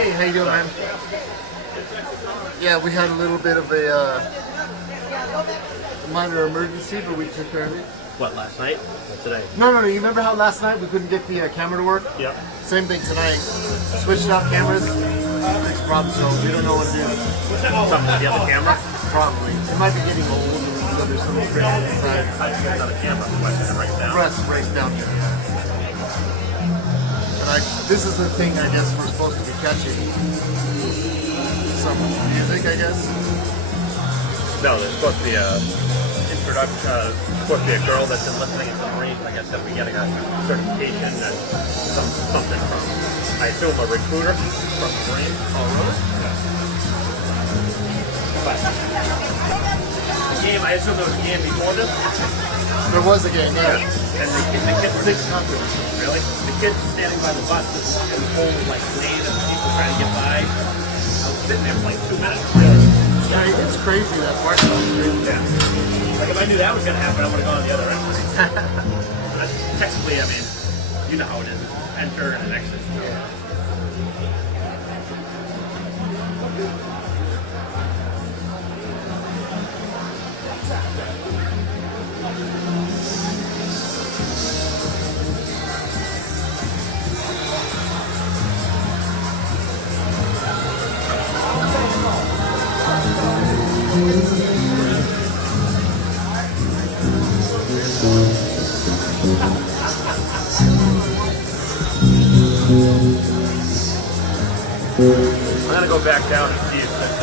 Hey, how you doing, man? Yeah, we had a little bit of a minor emergency, but we took care of it. What, last night or today? No. You remember how last night we couldn't get the camera to work? Yep. Same thing tonight. Switched out cameras, fixed problems, so we don't know what it is. Something with the other camera? Probably. It might be getting old, so there's some friction inside. How did you get another camera? Why should I write it down? Race down here. But this is the thing I guess we're supposed to be catching. Some music, I guess. No, there's supposed to be a introduction. Supposed to be a girl that's been listening to the Marines. I guess that we're getting a certification and something from, I assume, a recruiter from the Marines. Oh, really? Yeah. But game. I assume there was a game before this. There was a game, yeah. And the kid 600. Really? The kid's standing by the bus and the whole like lane of people trying to get by. I was sitting there for like 2 minutes. Yeah, it's crazy that part. Yeah. Like if I knew that was gonna happen, I would have gone the other end. Technically, I mean, you know how it is. Enter and an exit. I'm gonna go back down and see if it's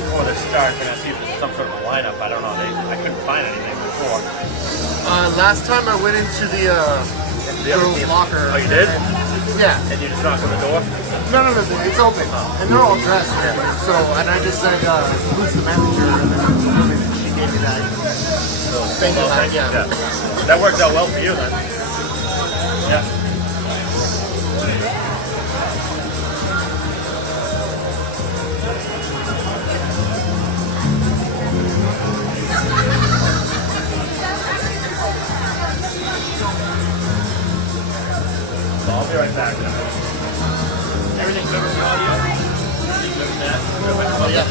before this starts. I'm gonna see if there's some sort of a lineup. I don't know. I couldn't find anything before. Last time I went into the girls' locker. Oh, you did? Yeah. And you just knocked on the door? No, it's open. And they're all dressed. So, and I just said, who's the manager? And then she gave me that. Thank you, yeah. That worked out well for you then. Yeah. I'll be right back. Everything good with the audio? Everything good with that? Oh, yeah.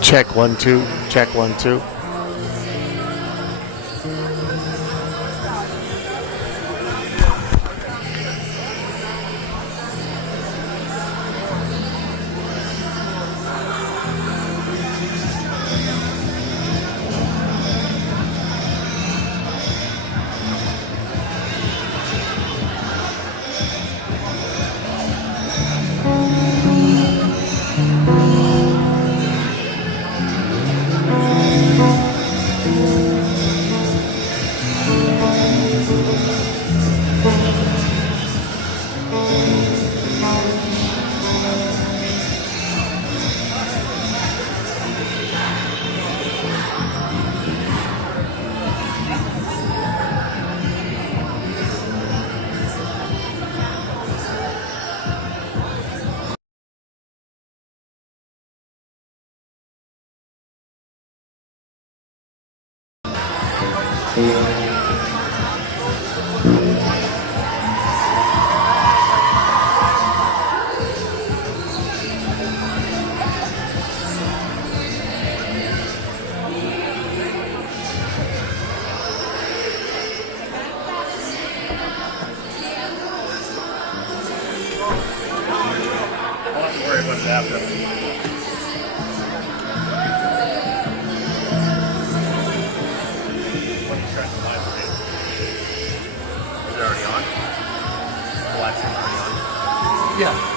Check 1 2. Check 1 2. I'll have to worry about it after. What are you trying to live stream? Is it already on? The live stream already on? Yeah.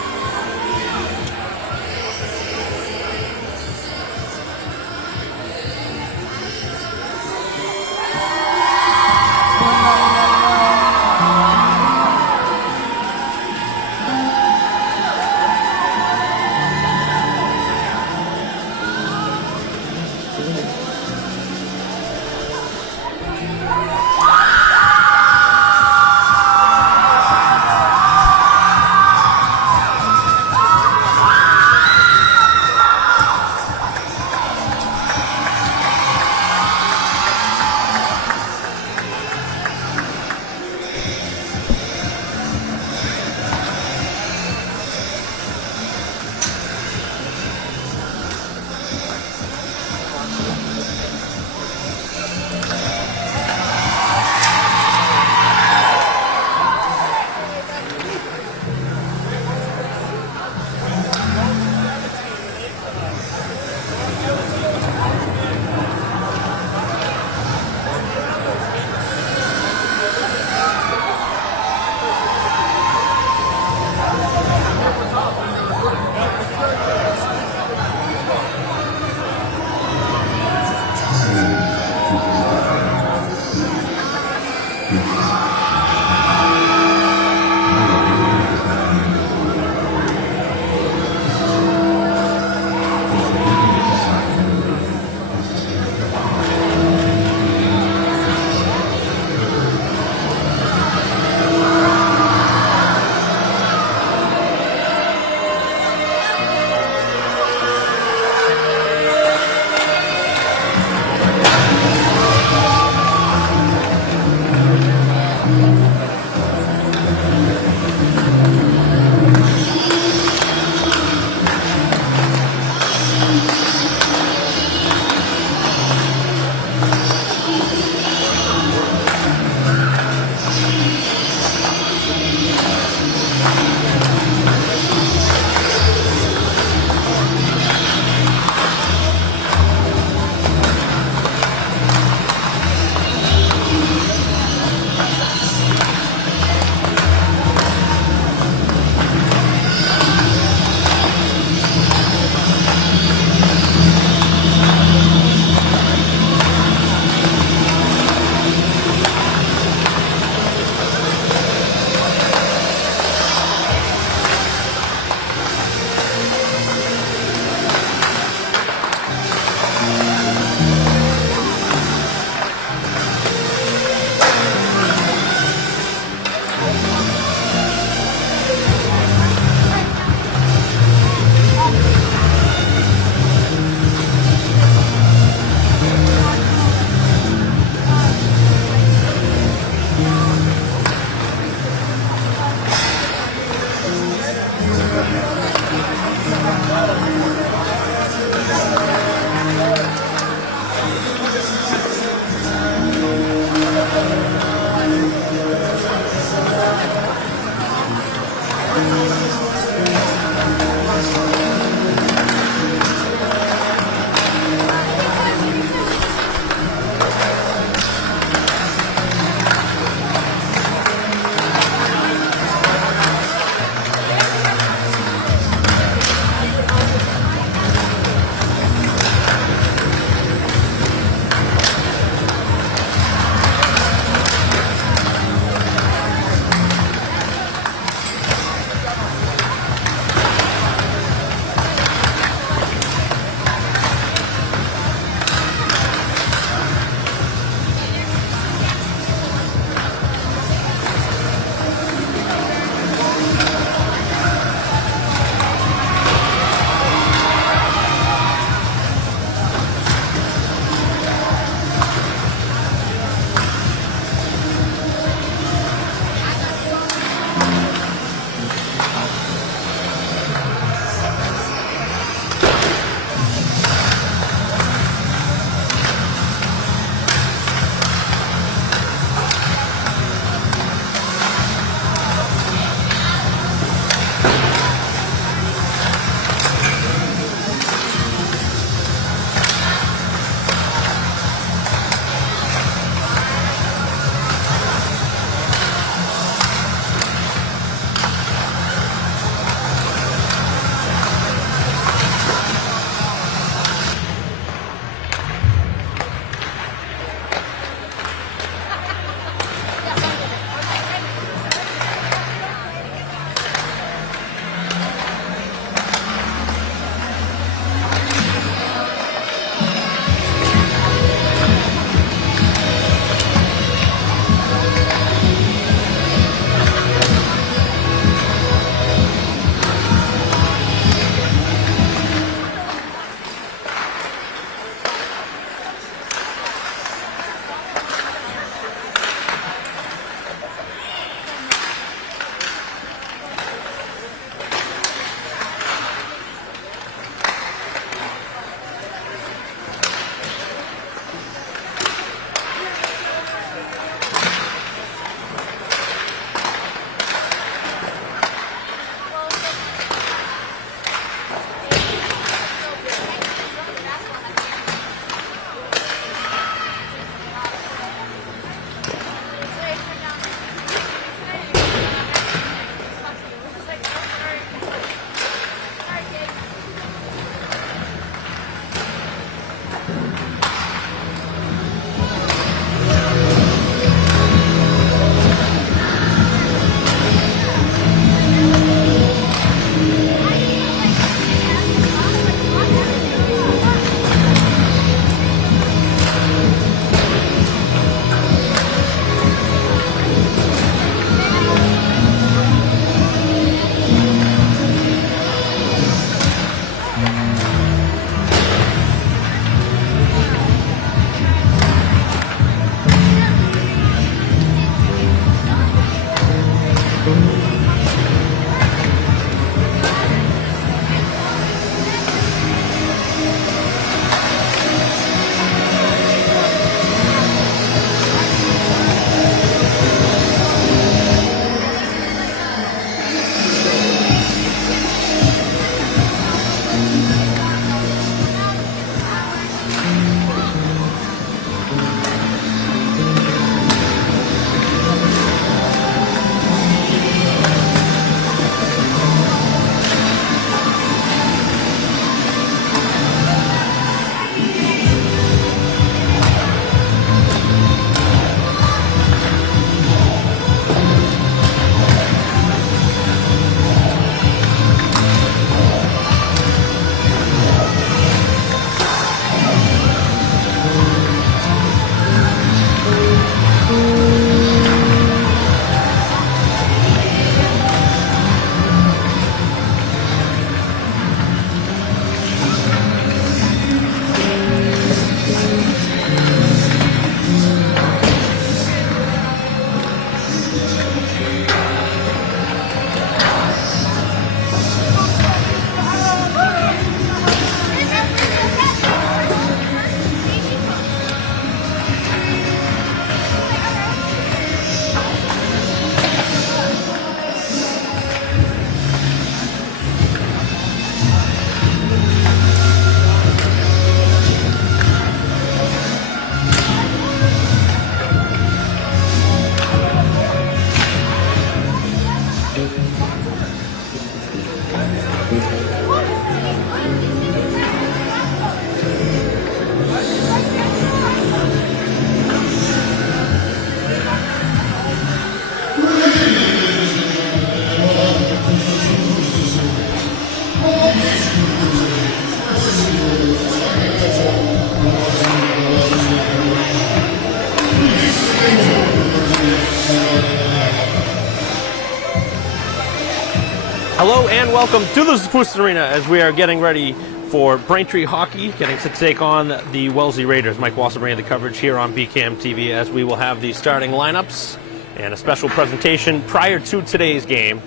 Hello and welcome to the Spruce Arena as we are getting ready for Braintree hockey, getting to take on the Wellesley Raiders. Mike Wasser bringing the coverage here on BCAM TV as we will have the starting lineups and a special presentation prior to today's game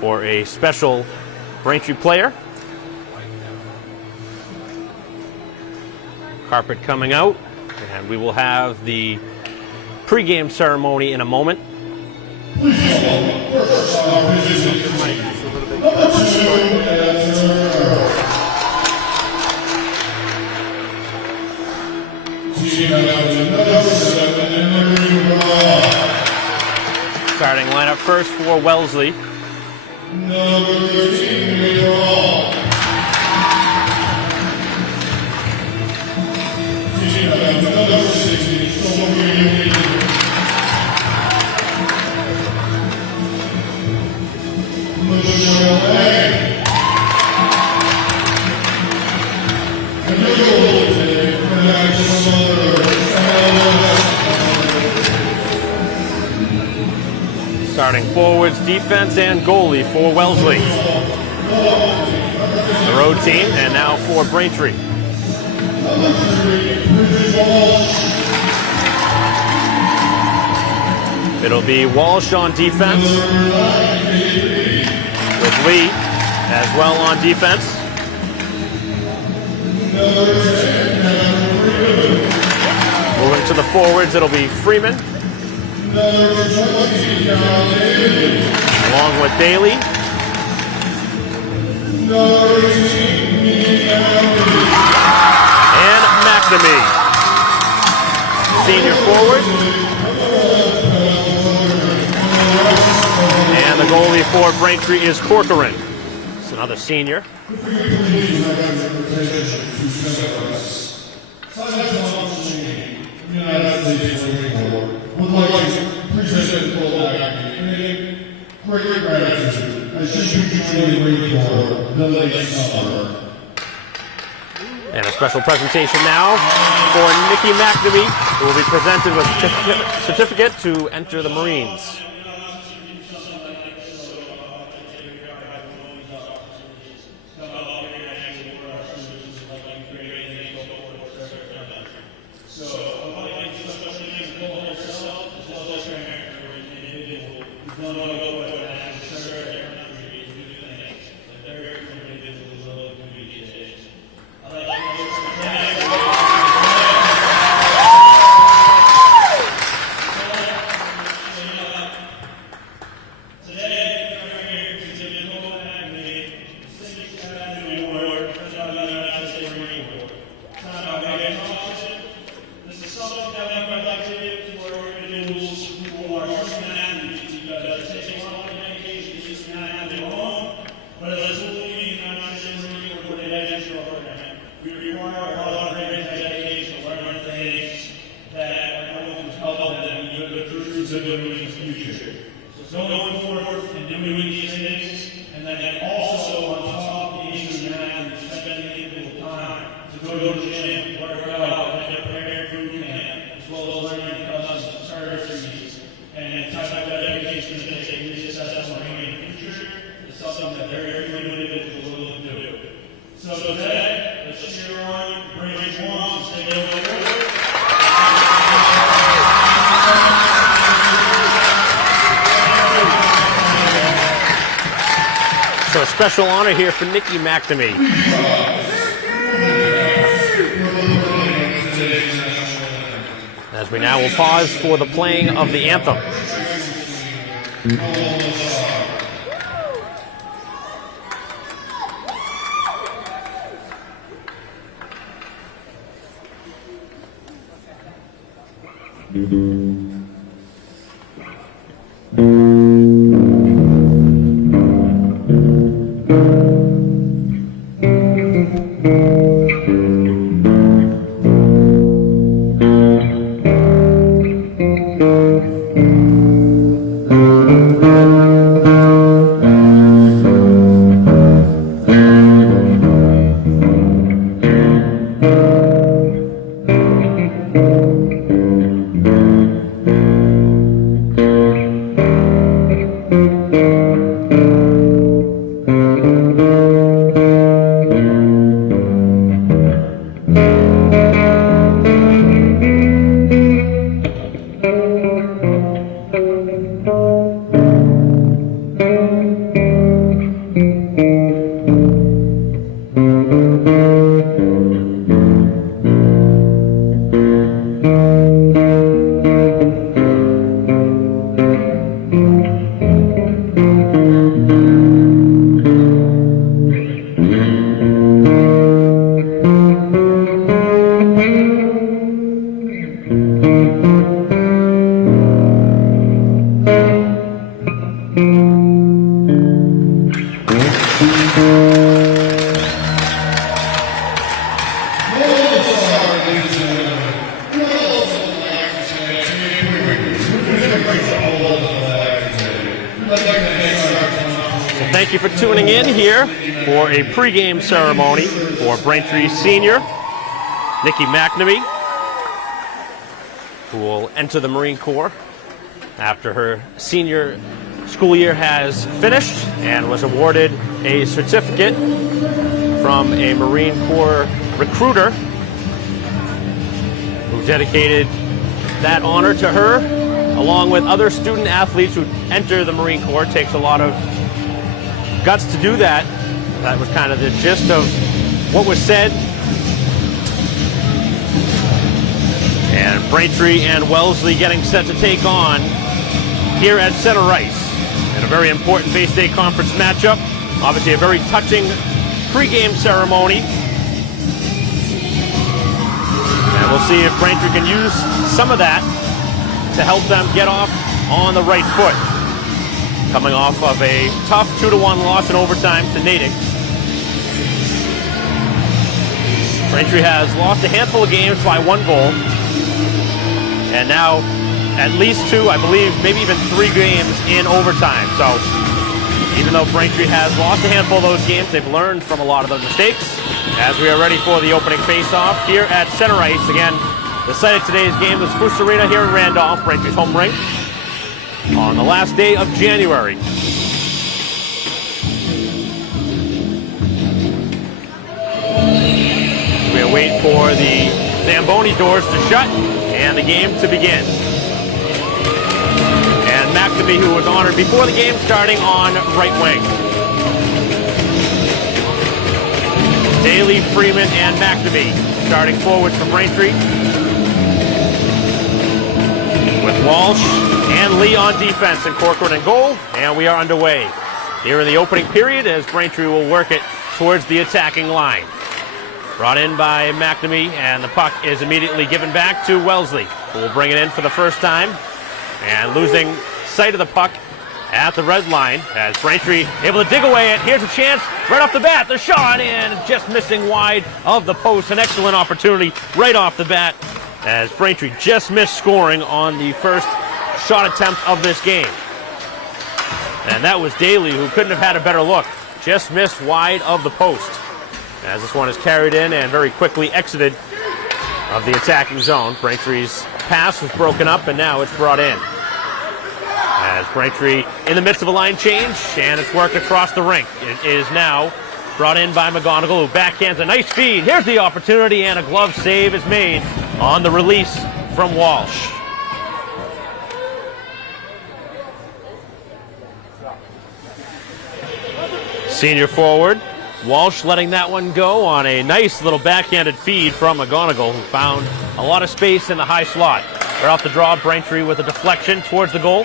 for a special Braintree player. Carpet coming out, and we will have the pregame ceremony in a moment. Starting lineup first for Wellesley. Number 13, Starting forwards, defense, and goalie for Wellesley. The road team, and now for Braintree. It'll be Walsh on defense, with Lee as well on defense. Moving to the forwards, it'll be Freeman, along with Daly. And McNamee. Senior forward. And the goalie for Braintree is Corcoran. It's another senior. Would like to present the full great gratitude as you join the Marine Corps the late summer. And a special presentation now for Nikki McNamee, who will be presented with a certificate to enter the Marines. So a special honor here for Nikki McNamee. As we now will pause for the playing of the anthem. Thank you for tuning in here for a pregame ceremony for Braintree senior Nikki McNamee, who will enter the Marine Corps after her senior school year has finished and was awarded a certificate from a Marine Corps recruiter who dedicated that honor to her, along with other student athletes who enter the Marine Corps. It takes a lot of guts to do that. That was kind of the gist of what was said. And Braintree and Wellesley getting set to take on here at Center Ice in a very important Bay State Conference matchup. Obviously a very touching pregame ceremony. And we'll see if Braintree can use some of that to help them get off on the right foot. Coming off of a tough 2-1 loss in overtime to Natick. Braintree has lost a handful of games by 1 goal. And now at least 2, I believe, maybe even 3 games in overtime. So even though Braintree has lost a handful of those games, they've learned from a lot of those mistakes. As we are ready for the opening face-off here at Center Ice. Again, the site of today's game, the Spruce Arena here in Randolph, Braintree's home rink, on the last day of January. We await for the Zamboni doors to shut and the game to begin. And McNamee, who was honored before the game, starting on right wing. Daly, Freeman, and McNamee starting forwards for Braintree, with Walsh and Lee on defense and Corcoran in goal. And we are underway here in the opening period as Braintree will work it towards the attacking line. Brought in by McNamee, and the puck is immediately given back to Wellesley, who will bring it in for the first time. And losing sight of the puck at the red line as Braintree able to dig away it. Here's a chance right off the bat. The shot in, just missing wide of the post. An excellent opportunity right off the bat as Braintree just missed scoring on the first shot attempt of this game. And that was Daly, who couldn't have had a better look. Just missed wide of the post as this one is carried in and very quickly exited of the attacking zone. Braintree's pass was broken up and now it's brought in. As Braintree in the midst of a line change, and it's worked across the rink. It is now brought in by McGonigal, who backhands a nice feed. Here's the opportunity, and a glove save is made on the release from Walsh. Senior forward. Walsh letting that one go on a nice little backhanded feed from McGonigal, who found a lot of space in the high slot. Right off the draw, Braintree with a deflection towards the goal.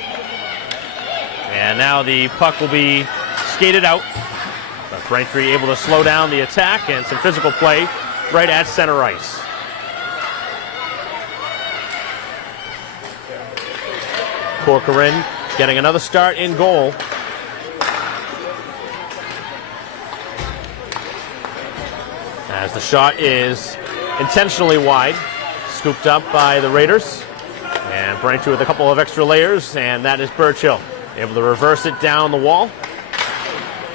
And now the puck will be skated out. But Braintree able to slow down the attack and some physical play right at center ice. Corcoran getting another start in goal. As the shot is intentionally wide, scooped up by the Raiders. And Braintree with a couple of extra layers, and that is Birchill. Able to reverse it down the wall.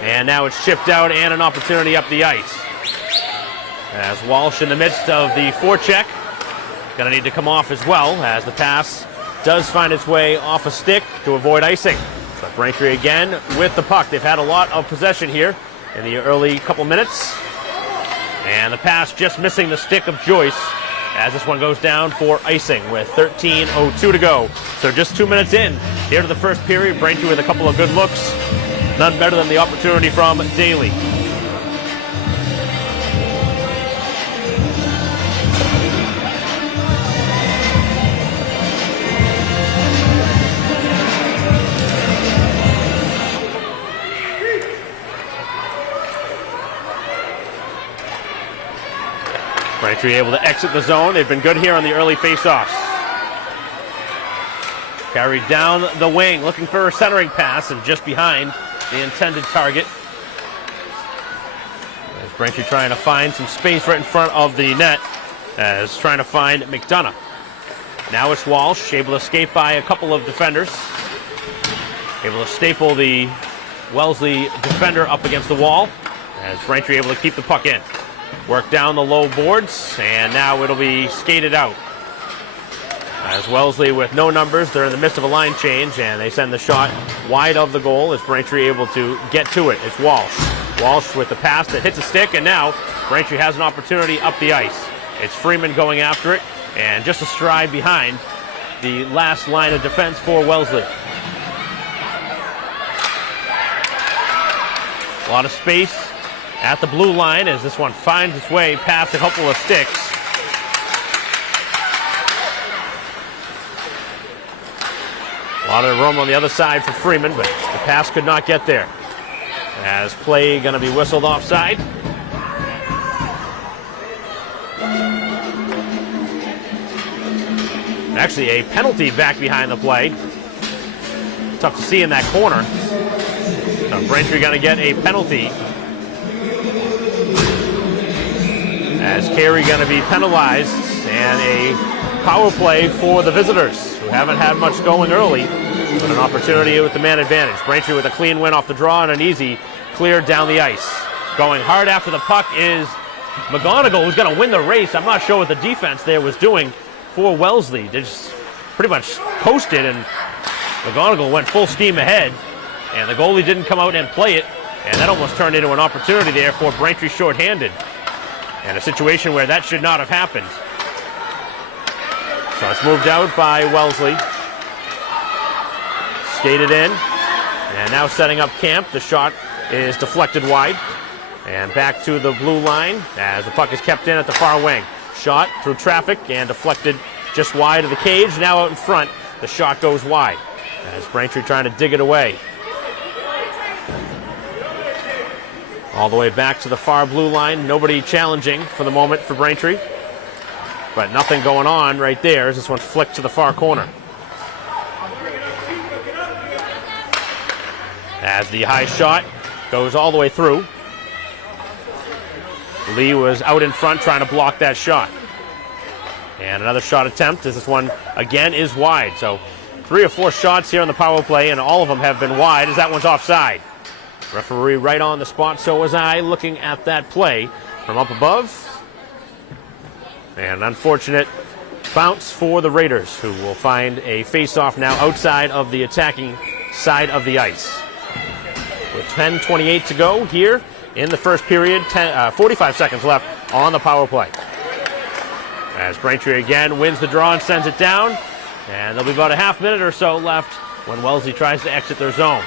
And now it's chipped out and an opportunity up the ice. As Walsh in the midst of the forecheck. Going to need to come off as well, as the pass does find its way off a stick to avoid icing. But Braintree again with the puck. They've had a lot of possession here in the early couple minutes. And the pass just missing the stick of Joyce as this one goes down for icing with 13:02 to go. So just 2 minutes in here to the first period. Braintree with a couple of good looks. None better than the opportunity from Daly. Braintree able to exit the zone. They've been good here on the early face-offs. Carried down the wing, looking for a centering pass, and just behind the intended target. As Braintree trying to find some space right in front of the net, as trying to find McDonough. Now it's Walsh, able to escape by a couple of defenders. Able to staple the Wellesley defender up against the wall, as Braintree able to keep the puck in. Work down the low boards, and now it'll be skated out. As Wellesley with no numbers, they're in the midst of a line change, and they send the shot wide of the goal. Is Braintree able to get to it? It's Walsh. Walsh with the pass that hits a stick, and now Braintree has an opportunity up the ice. It's Freeman going after it, and just a stride behind the last line of defense for Wellesley. A lot of space at the blue line as this one finds its way past a couple of sticks. A lot of room on the other side for Freeman, but the pass could not get there. As play going to be whistled offside. Actually a penalty back behind the play. Tough to see in that corner. So Braintree going to get a penalty. As Carey going to be penalized, and a power play for the visitors, who haven't had much going early, but an opportunity with the man advantage. Braintree with a clean win off the draw and an easy clear down the ice. Going hard after the puck is McGonigal, who's going to win the race. I'm not sure what the defense there was doing for Wellesley. They just pretty much posted, and McGonigal went full steam ahead, and the goalie didn't come out and play it, and that almost turned into an opportunity there for Braintree shorthanded. And a situation where that should not have happened. So it's moved out by Wellesley. Skated in. And now setting up camp. The shot is deflected wide. And back to the blue line as the puck is kept in at the far wing. Shot through traffic and deflected just wide of the cage. Now out in front, the shot goes wide. As Braintree trying to dig it away. All the way back to the far blue line. Nobody challenging for the moment for Braintree. But nothing going on right there as this one flicked to the far corner. As the high shot goes all the way through. Lee was out in front trying to block that shot. And another shot attempt as this one again is wide. So 3 or 4 shots here on the power play, and all of them have been wide as that one's offside. Referee right on the spot, so was I, looking at that play from up above. And an unfortunate bounce for the Raiders, who will find a face-off now outside of the attacking side of the ice. With 10:28 to go here in the first period, 45 seconds left on the power play. As Braintree again wins the draw and sends it down. And there'll be about a half minute or so left when Wellesley tries to exit their zone.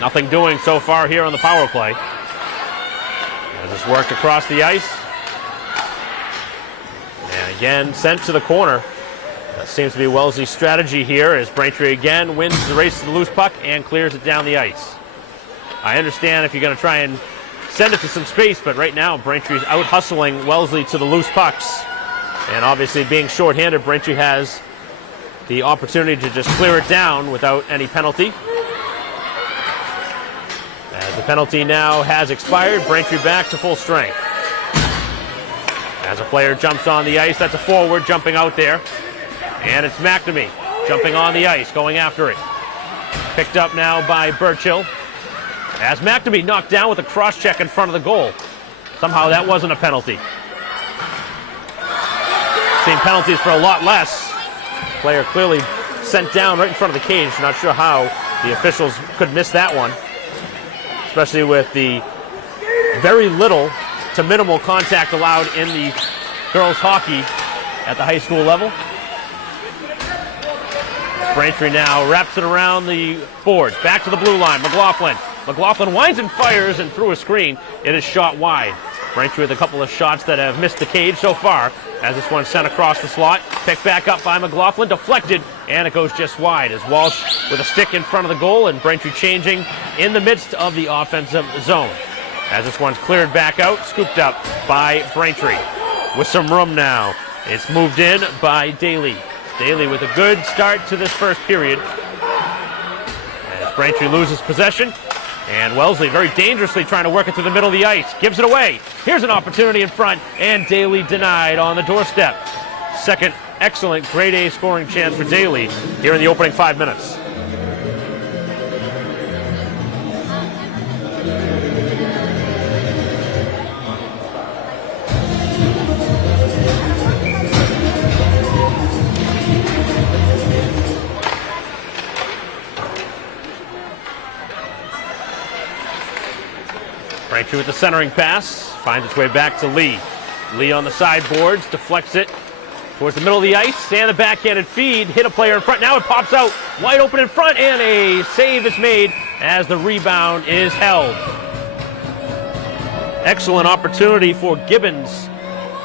Nothing doing so far here on the power play. As it's worked across the ice. And again, sent to the corner. That seems to be Wellesley's strategy here as Braintree again wins the race to the loose puck and clears it down the ice. I understand if you're going to try and send it to some space, but right now Braintree's out hustling Wellesley to the loose pucks. And obviously being shorthanded, Braintree has the opportunity to just clear it down without any penalty. As the penalty now has expired, Braintree back to full strength. As a player jumps on the ice, that's a forward jumping out there. And it's McNamee jumping on the ice, going after it. Picked up now by Burchill. As McNamee knocked down with a cross-check in front of the goal. Somehow that wasn't a penalty. Seen penalties for a lot less. Player clearly sent down right in front of the cage. Not sure how the officials could miss that one. Especially with the very little to minimal contact allowed in the girls' hockey at the high school level. Braintree now wraps it around the boards. Back to the blue line. McLaughlin. McLaughlin winds and fires, and through a screen, it is shot wide. Braintree with a couple of shots that have missed the cage so far, as this one's sent across the slot. Picked back up by McLaughlin, deflected, and it goes just wide as Walsh with a stick in front of the goal, and Braintree changing in the midst of the offensive zone. As this one's cleared back out, scooped up by Braintree. With some room now, it's moved in by Daly. Daly with a good start to this first period. As Braintree loses possession, and Wellesley very dangerously trying to work it to the middle of the ice. Gives it away. Here's an opportunity in front, and Daly denied on the doorstep. Second excellent grade A scoring chance for Daly here in the opening 5 minutes. Braintree with the centering pass, finds its way back to Lee. Lee on the sideboards, deflects it towards the middle of the ice, and a backhanded feed, hit a player in front. Now it pops out, wide open in front, and a save is made as the rebound is held. Excellent opportunity for Gibbons,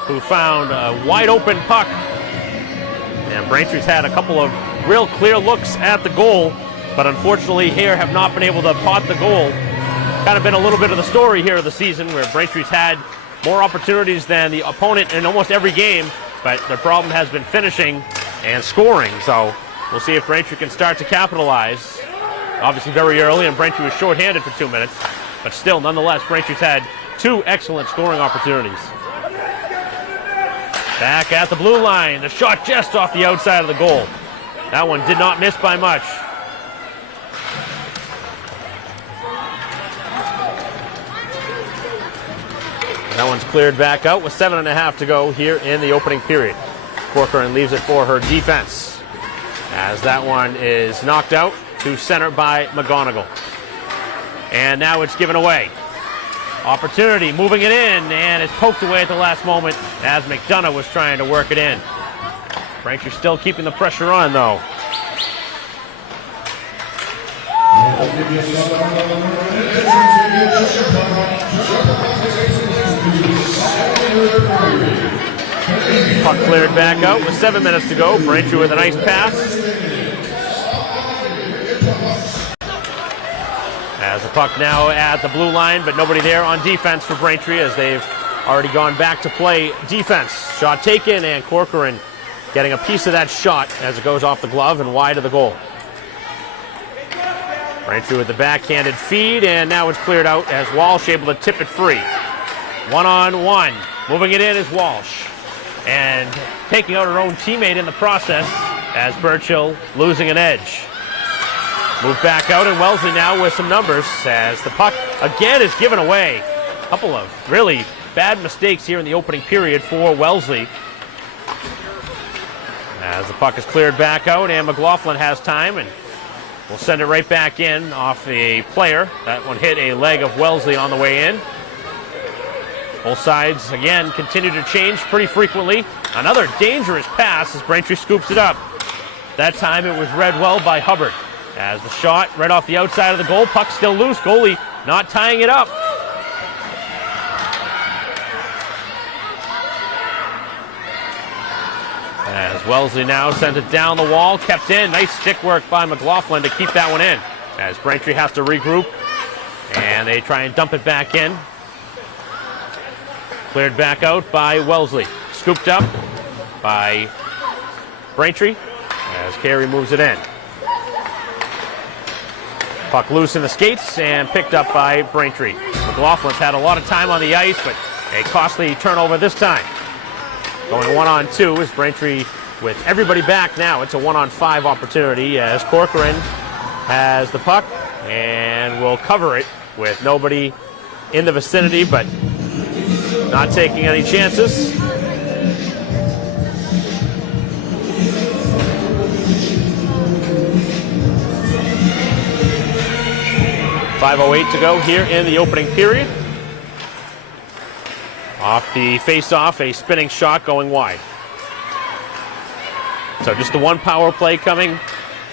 who found a wide open puck. And Braintree's had a couple of real clear looks at the goal, but unfortunately here have not been able to pot the goal. Kind of been a little bit of the story here of the season where Braintree's had more opportunities than the opponent in almost every game, but their problem has been finishing and scoring. So we'll see if Braintree can start to capitalize. Obviously very early, and Braintree was shorthanded for 2 minutes, but still, nonetheless, Braintree's had two excellent scoring opportunities. Back at the blue line, the shot just off the outside of the goal. That one did not miss by much. That one's cleared back out with 7.5 to go here in the opening period. Corcoran leaves it for her defense as that one is knocked out to center by McGonigal. And now it's given away. Opportunity, moving it in, and it's poked away at the last moment as McDonough was trying to work it in. Braintree still keeping the pressure on, though. Puck cleared back out with 7 minutes to go. Braintree with a nice pass. As the puck now at the blue line, but nobody there on defense for Braintree as they've already gone back to play defense. Shot taken, and Corcoran getting a piece of that shot as it goes off the glove and wide of the goal. Braintree with the backhanded feed, and now it's cleared out as Walsh able to tip it free. 1-on-1. Moving it in is Walsh. And taking out her own teammate in the process as Burchill losing an edge. Move back out, and Wellesley now with some numbers as the puck again is given away. A couple of really bad mistakes here in the opening period for Wellesley. As the puck is cleared back out, and McLaughlin has time, and we'll send it right back in off a player. That one hit a leg of Wellesley on the way in. Both sides, again, continue to change pretty frequently. Another dangerous pass as Braintree scoops it up. That time it was read well by Hubbard. as the shot right off the outside of the goal. Puck still loose. Goalie not tying it up. As Wellesley now sends it down the wall, kept in. Nice stick work by McLaughlin to keep that one in. As Braintree has to regroup, and they try and dump it back in. Cleared back out by Wellesley. Scooped up by Braintree as Carey moves it in. Puck loose in the skates and picked up by Braintree. McLaughlin's had a lot of time on the ice, but a costly turnover this time. Going 1-on-2 is Braintree with everybody back now. It's a 1-on-5 opportunity as Corcoran has the puck and will cover it with nobody in the vicinity, but not taking any chances. .508 to go here in the opening period. Off the face-off, a spinning shot going wide. So just the one power play coming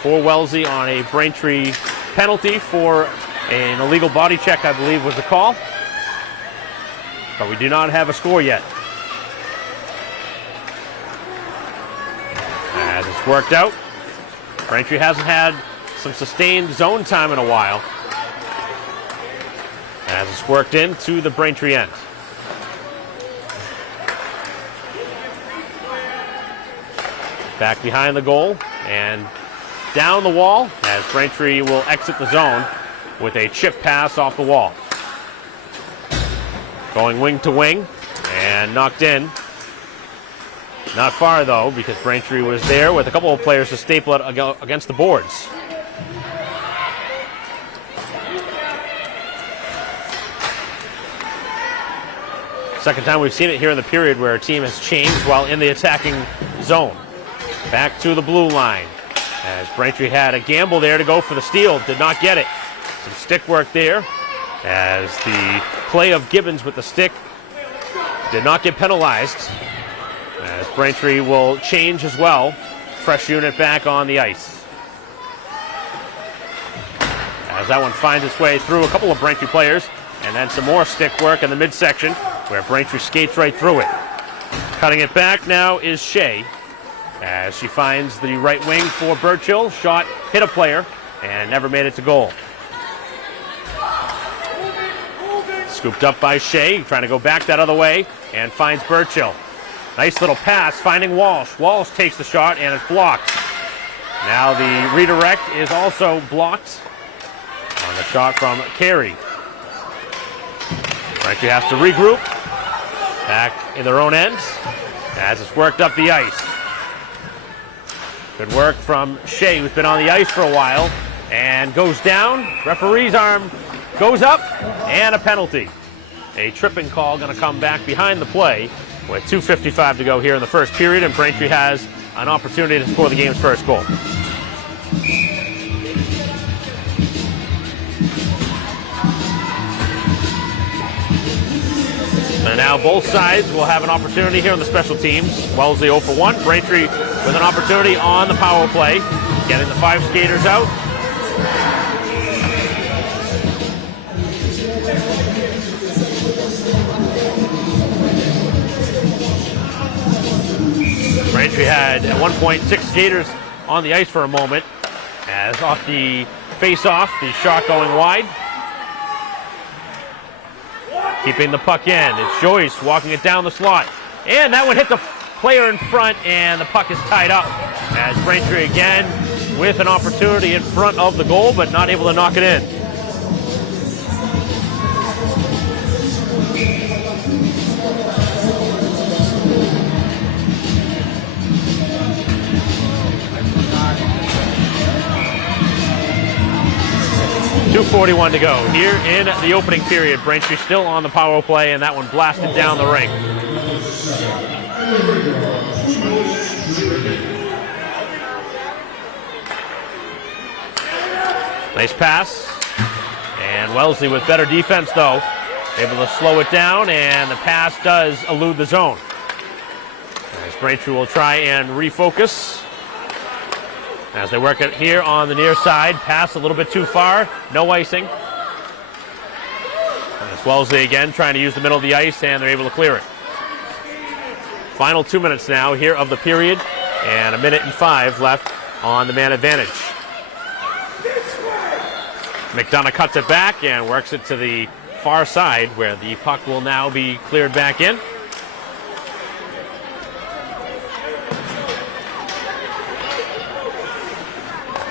for Wellesley on a Braintree penalty for an illegal body check, I believe was the call. But we do not have a score yet. As it's worked out, Braintree hasn't had some sustained zone time in a while. As it's worked into the Braintree end. Back behind the goal and down the wall as Braintree will exit the zone with a chip pass off the wall. Going wing to wing and knocked in. Not far though, because Braintree was there with a couple of players to staple it against the boards. Second time we've seen it here in the period where a team has changed while in the attacking zone. Back to the blue line as Braintree had a gamble there to go for the steal. Did not get it. Some stick work there as the play of Gibbons with the stick did not get penalized. As Braintree will change as well. Fresh unit back on the ice. As that one finds its way through a couple of Braintree players and then some more stick work in the midsection where Braintree skates right through it. Cutting it back now is Shea. As she finds the right wing for Burchill. Shot hit a player and never made it to goal. Scooped up by Shea, trying to go back that other way and finds Burchill. Nice little pass, finding Walsh. Walsh takes the shot and it's blocked. Now the redirect is also blocked on the shot from Carey. Braintree has to regroup back in their own end as it's worked up the ice. Good work from Shea, who's been on the ice for a while, and goes down. Referee's arm goes up, and a penalty. A tripping call going to come back behind the play with 2:55 to go here in the first period, and Braintree has an opportunity to score the game's first goal. And now both sides will have an opportunity here on the special teams. Wellesley 0 for 1. Braintree with an opportunity on the power play. Getting the 5 skaters out. Braintree had at one point 6 skaters on the ice for a moment. As off the face-off, the shot going wide. Keeping the puck in. It's Joyce walking it down the slot. And that one hit the player in front, and the puck is tied up. As Braintree again with an opportunity in front of the goal, but not able to knock it in. .241 to go here in the opening period. Braintree still on the power play, and that one blasted down the ring. Nice pass. And Wellesley with better defense, though. Able to slow it down, and the pass does elude the zone. As Braintree will try and refocus. As they work it here on the near side, pass a little bit too far, no icing. And it's Wellesley again trying to use the middle of the ice, and they're able to clear it. Final 2 minutes now here of the period, and 1 minute and 5 left on the man advantage. McDonough cuts it back and works it to the far side, where the puck will now be cleared back in.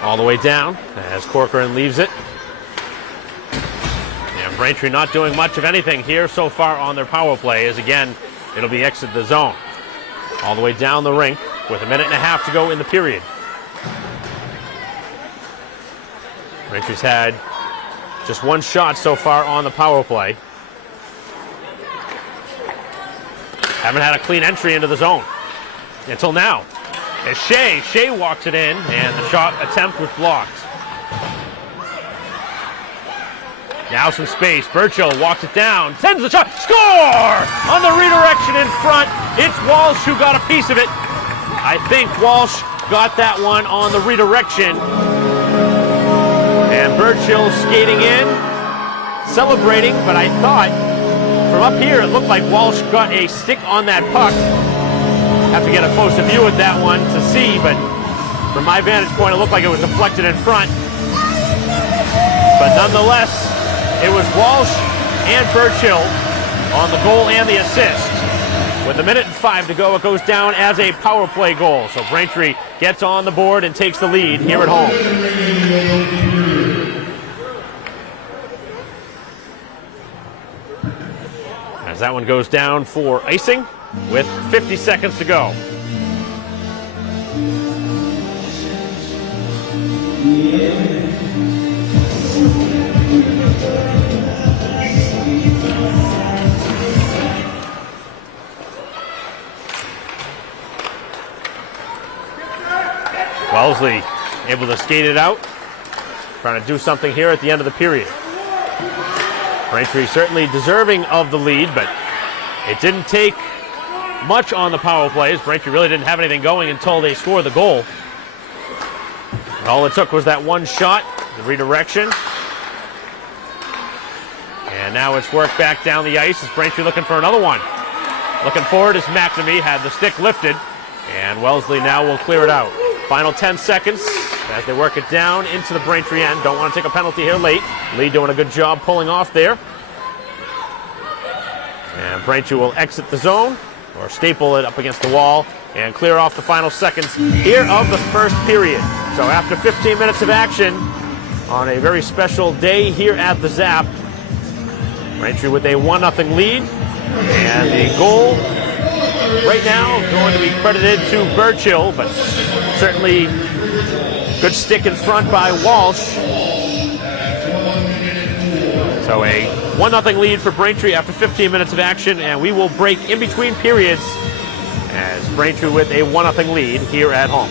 All the way down as Corcoran leaves it. And Braintree not doing much of anything here so far on their power play, as again, it'll be exit the zone. All the way down the rink with 1.5 minutes to go in the period. Braintree's had just 1 shot so far on the power play. Haven't had a clean entry into the zone until now. As Shea walks it in, and the shot attempt was blocked. Now some space. Burchill walks it down, sends the shot, score! On the redirection in front, it's Walsh who got a piece of it. I think Walsh got that one on the redirection. And Burchill skating in, celebrating, but I thought from up here it looked like Walsh got a stick on that puck. Have to get a closer view at that one to see, but from my vantage point it looked like it was deflected in front. But nonetheless, it was Walsh and Burchill on the goal and the assist. With 1 minute and 5 to go, it goes down as a power play goal. So Braintree gets on the board and takes the lead here at home. As that one goes down for icing with 50 seconds to go. Wellesley able to skate it out, trying to do something here at the end of the period. Braintree certainly deserving of the lead, but it didn't take much on the power plays. Braintree really didn't have anything going until they scored the goal. And all it took was that 1 shot, the redirection. And now it's worked back down the ice as Braintree looking for another one. Looking forward as McNamee had the stick lifted, and Wellesley now will clear it out. Final 10 seconds as they work it down into the Braintree end. Don't want to take a penalty here late. Lee doing a good job pulling off there. And Braintree will exit the zone, or staple it up against the wall, and clear off the final seconds here of the first period. So after 15 minutes of action on a very special day here at the Zap, Braintree with a 1-0 lead, and the goal right now going to be credited to Burchill, but certainly good stick in front by Walsh. So a 1-0 lead for Braintree after 15 minutes of action, and we will break in between periods as Braintree with a 1-0 lead here at home.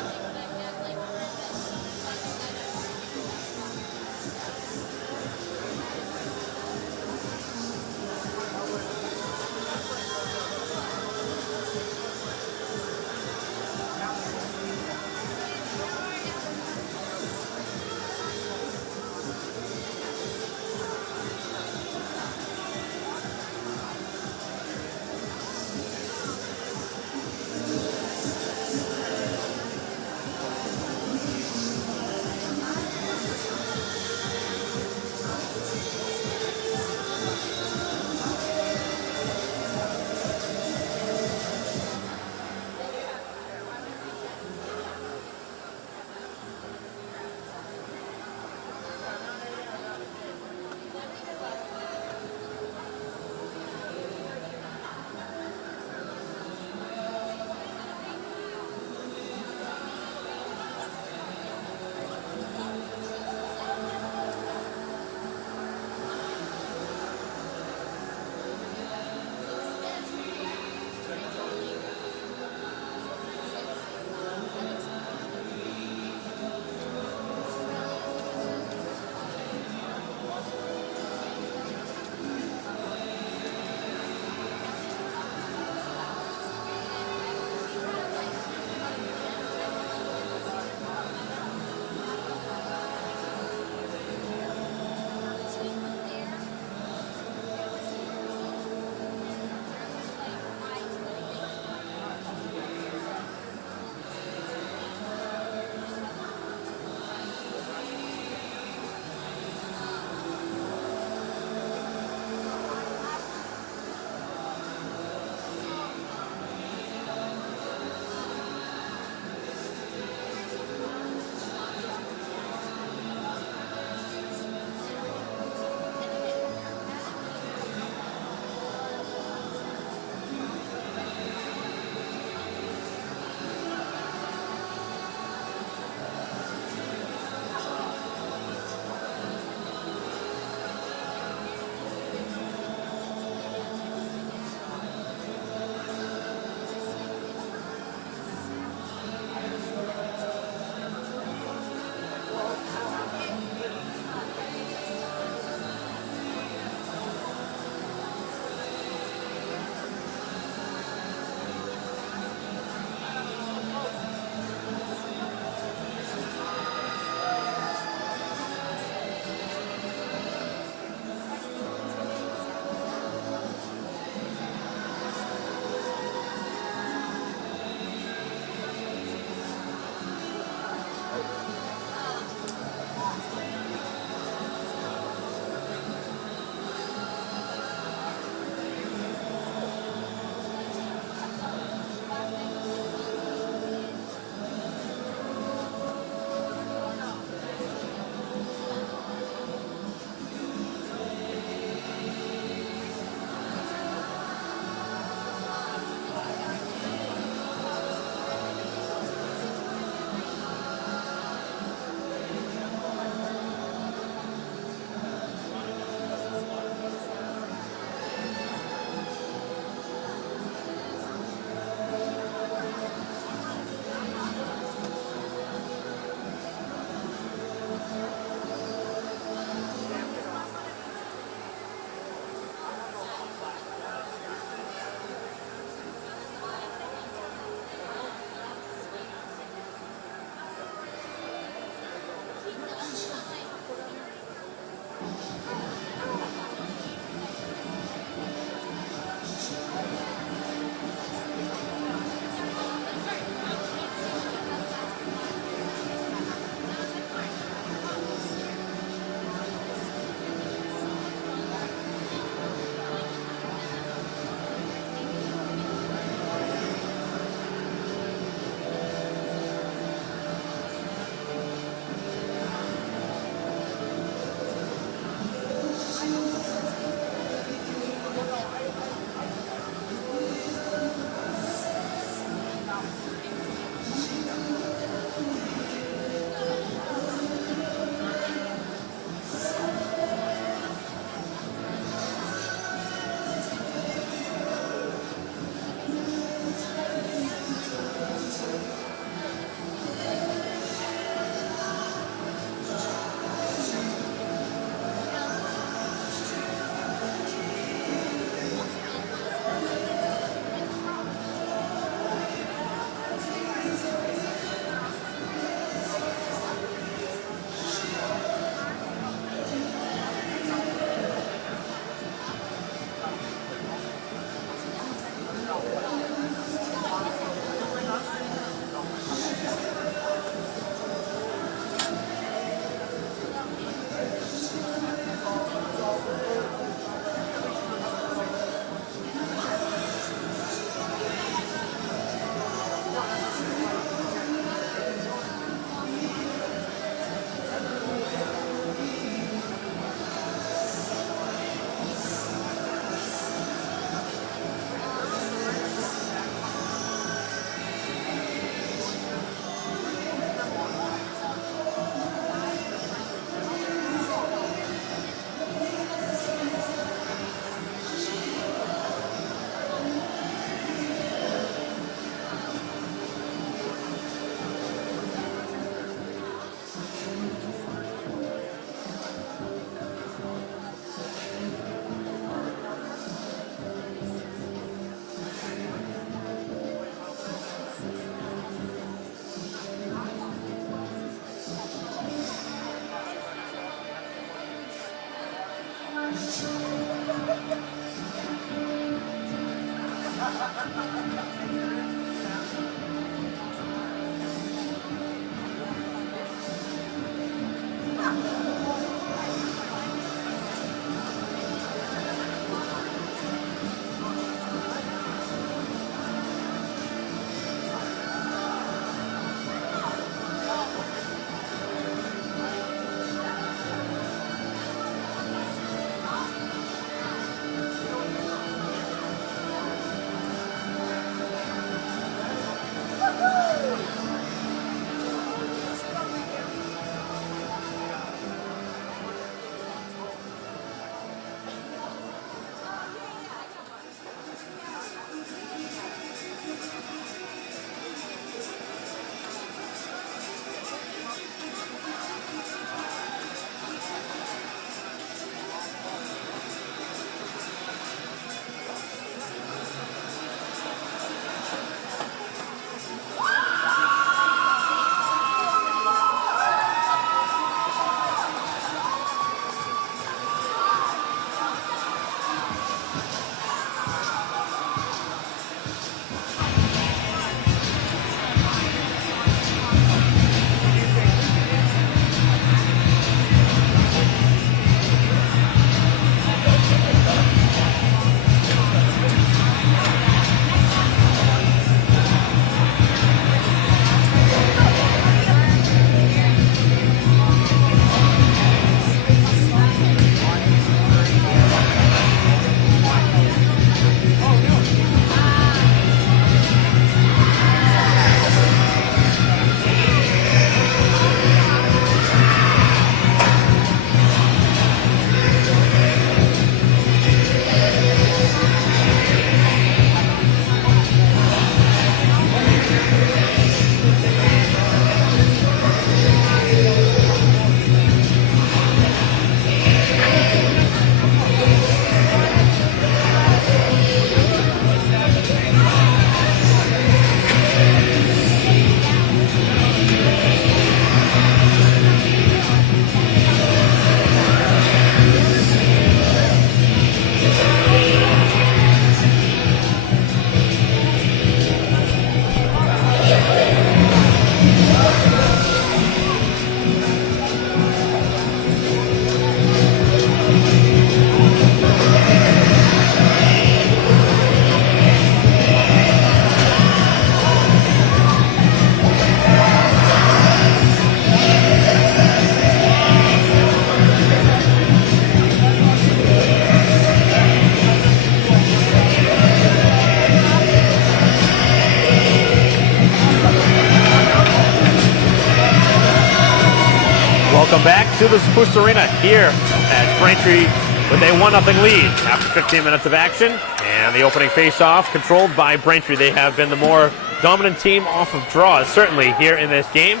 Welcome back to the Spruce Arena here at Braintree with a 1-0 lead after 15 minutes of action. And the opening face-off controlled by Braintree. They have been the more dominant team off of draws, certainly here in this game.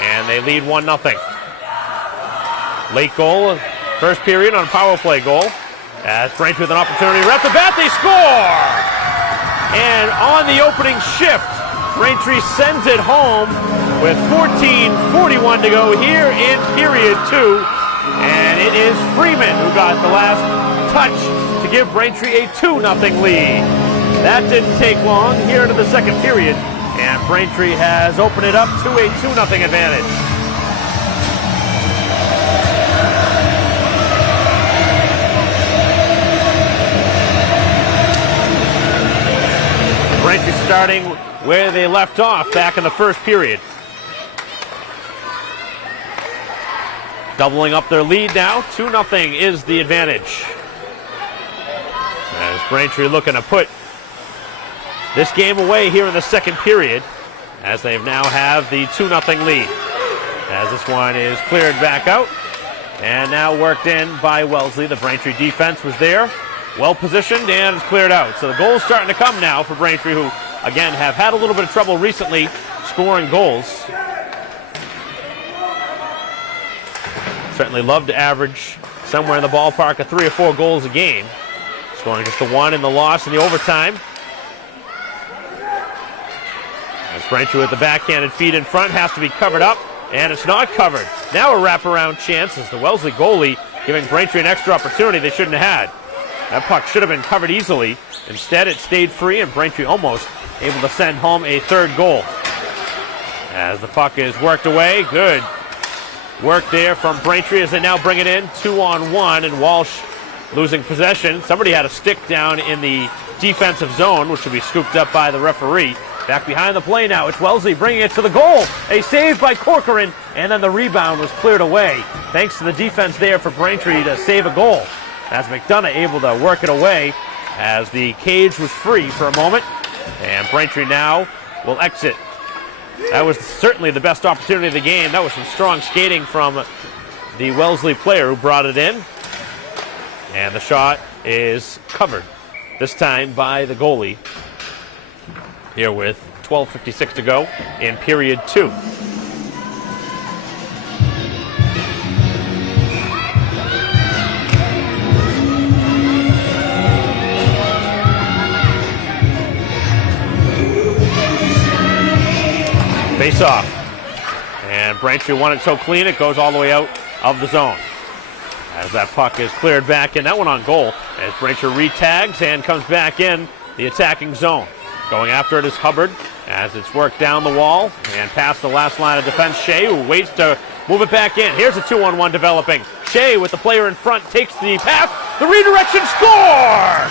And they lead 1-0. Late goal, first period on a power play goal. As Braintree with an opportunity right off the bat, they score! And on the opening shift, Braintree sends it home with 14:41 to go here in period 2. And it is Freeman who got the last touch to give Braintree a 2-0 lead. That didn't take long here into the second period. And Braintree has opened it up to a 2-0 advantage. Braintree starting where they left off back in the first period. Doubling up their lead now. 2-0 is the advantage. As Braintree looking to put this game away here in the second period, as they now have the 2-0 lead. As this one is cleared back out, and now worked in by Wellesley. The Braintree defense was there, well positioned, and it's cleared out. So the goal's starting to come now for Braintree, who again have had a little bit of trouble recently scoring goals. Certainly love to average somewhere in the ballpark of 3 or 4 goals a game. Scoring just the 1 in the loss in the overtime. As Braintree with the backhanded feed in front has to be covered up, and it's not covered. Now a wraparound chance as the Wellesley goalie giving Braintree an extra opportunity they shouldn't have had. That puck should have been covered easily. Instead, it stayed free, and Braintree almost able to send home a third goal. As the puck is worked away, good work there from Braintree as they now bring it in 2-on-1, and Walsh losing possession. Somebody had a stick down in the defensive zone, which will be scooped up by the referee. Back behind the play now, it's Wellesley bringing it to the goal. A save by Corcoran, and then the rebound was cleared away. Thanks to the defense there for Braintree to save a goal. As McDonough able to work it away as the cage was free for a moment. And Braintree now will exit. That was certainly the best opportunity of the game. That was some strong skating from the Wellesley player who brought it in. And the shot is covered, this time by the goalie. Here with 12:56 to go in period 2. Face off. And Braintree won it so clean it goes all the way out of the zone. As that puck is cleared back in, that one on goal. As Braintree retags and comes back in the attacking zone. Going after it is Hubbard as it's worked down the wall and past the last line of defense. Shea, who waits to move it back in. Here's a 2-on-1 developing. Shea with the player in front takes the pass. The redirection, score!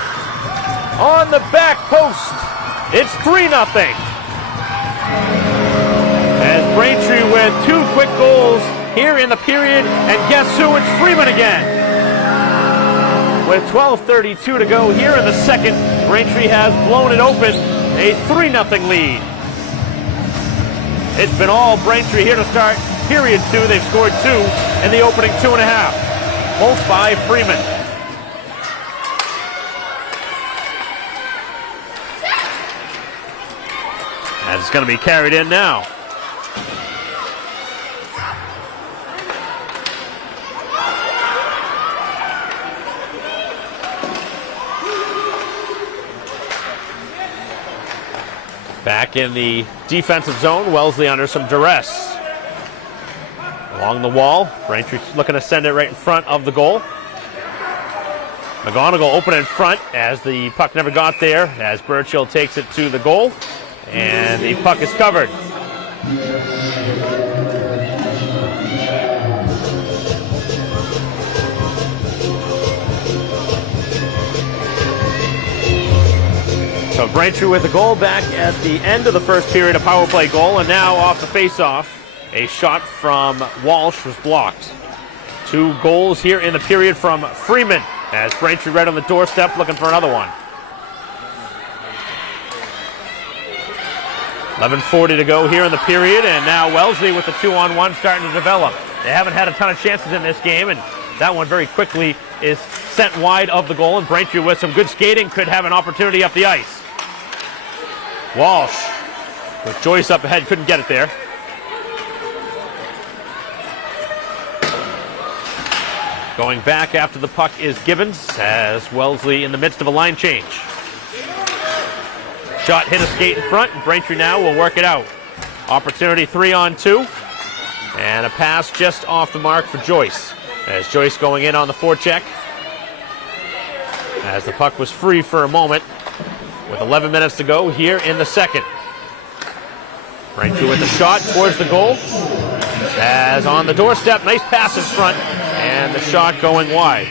On the back post. It's 3-0. As Braintree with 2 quick goals here in the period. And guess who? It's Freeman again. With 12:32 to go here in the second, Braintree has blown it open. A 3-0 lead. It's been all Braintree here to start period 2. They've scored 2 in the opening 2.5. Both by Freeman. And it's going to be carried in now. Back in the defensive zone, Wellesley under some duress. Along the wall, Braintree looking to send it right in front of the goal. McGonigal open in front as the puck never got there, as Burchill takes it to the goal, and the puck is covered. So Braintree with the goal back at the end of the first period, a power play goal, and now off the face-off, a shot from Walsh was blocked. 2 goals here in the period from Freeman, as Braintree right on the doorstep looking for another one. 11:40 to go here in the period, and now Wellesley with the 2-on-1 starting to develop. They haven't had a ton of chances in this game, and that one very quickly is sent wide of the goal, and Braintree with some good skating could have an opportunity up the ice. Walsh with Joyce up ahead, couldn't get it there. Going back after the puck is Gibbons, as Wellesley in the midst of a line change. Shot hit a skate in front, and Braintree now will work it out. Opportunity 3-on-2, and a pass just off the mark for Joyce. As Joyce going in on the forecheck, as the puck was free for a moment, with 11 minutes to go here in the second. Braintree with the shot towards the goal, as on the doorstep, nice pass in front, and the shot going wide.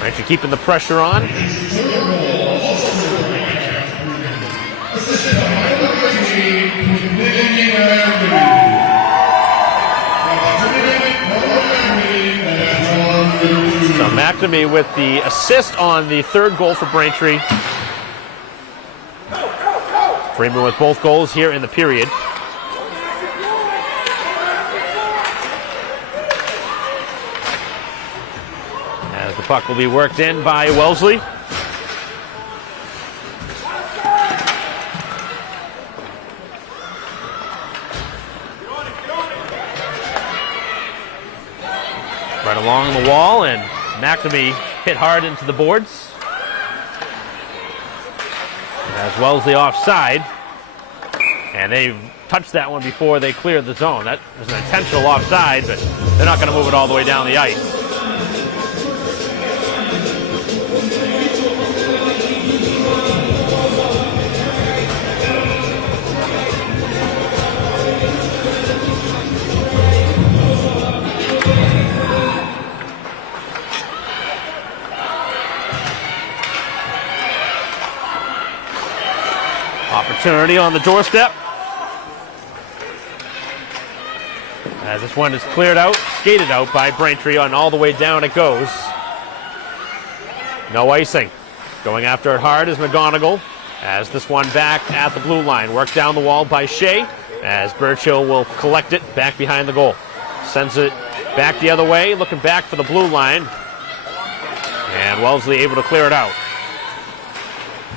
Braintree keeping the pressure on. So McNamee with the assist on the third goal for Braintree. Freeman with both goals here in the period. As the puck will be worked in by Wellesley. Right along the wall, and McNamee hit hard into the boards. As Wellesley offside. And they've touch that one before they clear the zone. That was an intentional offside, but they're not going to move it all the way down the ice. Opportunity on the doorstep. As this one is cleared out, skated out by Braintree, on all the way down it goes. No icing. Going after it hard is McGonigal. As this one back at the blue line. Worked down the wall by Shea. As Burchill will collect it back behind the goal. Sends it back the other way, looking back for the blue line. And Wellesley able to clear it out.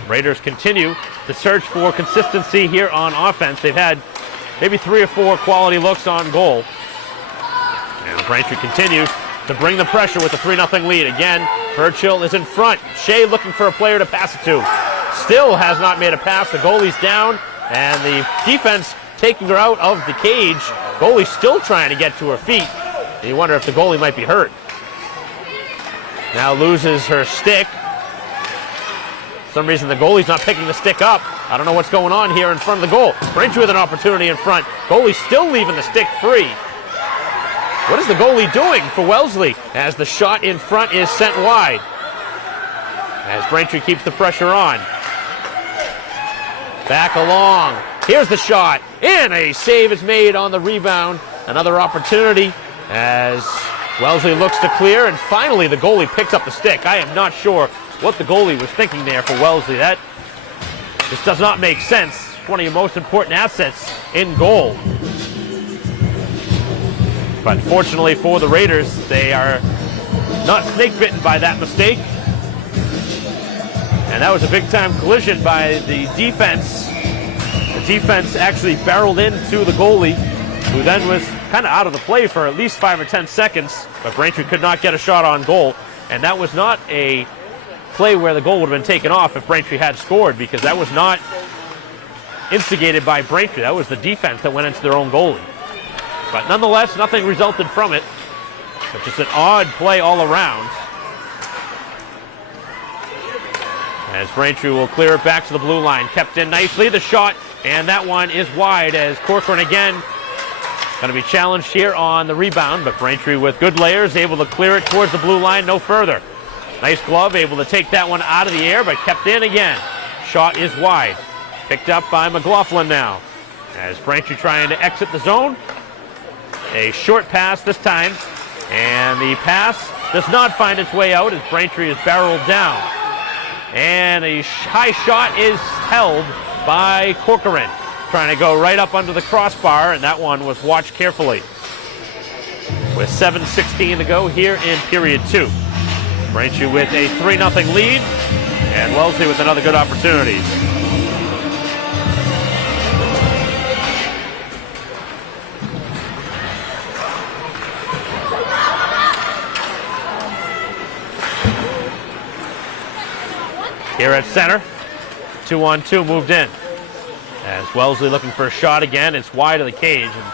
Raiders continue to search for consistency here on offense. They've had maybe 3 or 4 quality looks on goal. And Braintree continues to bring the pressure with a 3-0 lead. Again, Burchill is in front. Shea looking for a player to pass it to. Still has not made a pass. The goalie's down, and the defense taking her out of the cage. Goalie still trying to get to her feet. And you wonder if the goalie might be hurt. Now loses her stick. For some reason the goalie's not picking the stick up. I don't know what's going on here in front of the goal. Braintree with an opportunity in front. Goalie still leaving the stick free. What is the goalie doing for Wellesley as the shot in front is sent wide? As Braintree keeps the pressure on. Back along. Here's the shot. And a save is made on the rebound. Another opportunity as Wellesley looks to clear, and finally the goalie picks up the stick. I am not sure what the goalie was thinking there for Wellesley. That just does not make sense. One of your most important assets in goal. But fortunately for the Raiders, they are not snake bitten by that mistake. And that was a big time collision by the defense. The defense actually barreled into the goalie, who then was kind of out of the play for at least 5 or 10 seconds. But Braintree could not get a shot on goal. And that was not a play where the goal would have been taken off if Braintree had scored, because that was not instigated by Braintree. That was the defense that went into their own goalie. But nonetheless, nothing resulted from it. But just an odd play all around. As Braintree will clear it back to the blue line. Kept in nicely, the shot, and that one is wide as Corcoran again going to be challenged here on the rebound, but Braintree with good layers, able to clear it towards the blue line, no further. Nice glove, able to take that one out of the air, but kept in again. Shot is wide. Picked up by McLaughlin now. As Braintree trying to exit the zone. A short pass this time, and the pass does not find its way out as Braintree is barreled down. And a high shot is held by Corcoran. Trying to go right up under the crossbar, and that one was watched carefully. With 7:16 to go here in period 2. Braintree with a 3-0 lead, and Wellesley with another good opportunity. Here at center, 2-on-2 moved in. As Wellesley looking for a shot again, it's wide of the cage, and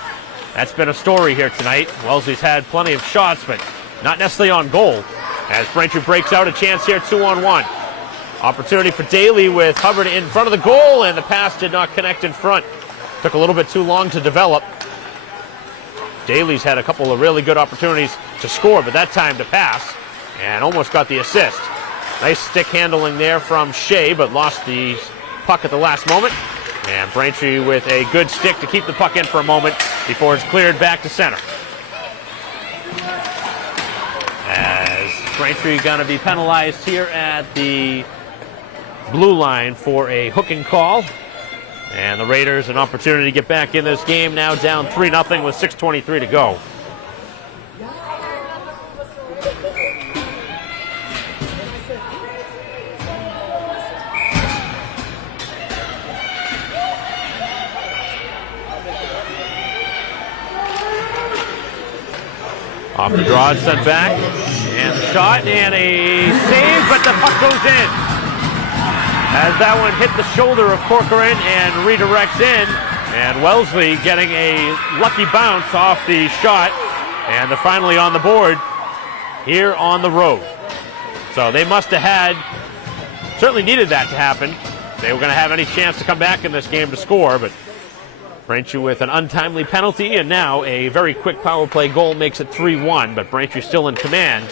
that's been a story here tonight. Wellesley's had plenty of shots, but not necessarily on goal. As Braintree breaks out, a chance here, 2-on-1. Opportunity for Daly with Hubbard in front of the goal, and the pass did not connect in front. Took a little bit too long to develop. Daly's had a couple of really good opportunities to score, but that time to pass, and almost got the assist. Nice stick handling there from Shea, but lost the puck at the last moment. And Braintree with a good stick to keep the puck in for a moment before it's cleared back to center. As Braintree going to be penalized here at the blue line for a hooking call. And the Raiders an opportunity to get back in this game, now down 3-0 with 6:23 to go. Off the draw, it's sent back, and the shot, and a save, but the puck goes in. As that one hit the shoulder of Corcoran and redirects in, And Wellesley getting a lucky bounce off the shot, and they're finally on the board here on the road. So they must have certainly needed that to happen. They were going to have any chance to come back in this game to score, but Braintree with an untimely penalty, and now a very quick power play goal makes it 3-1, but Braintree still in command.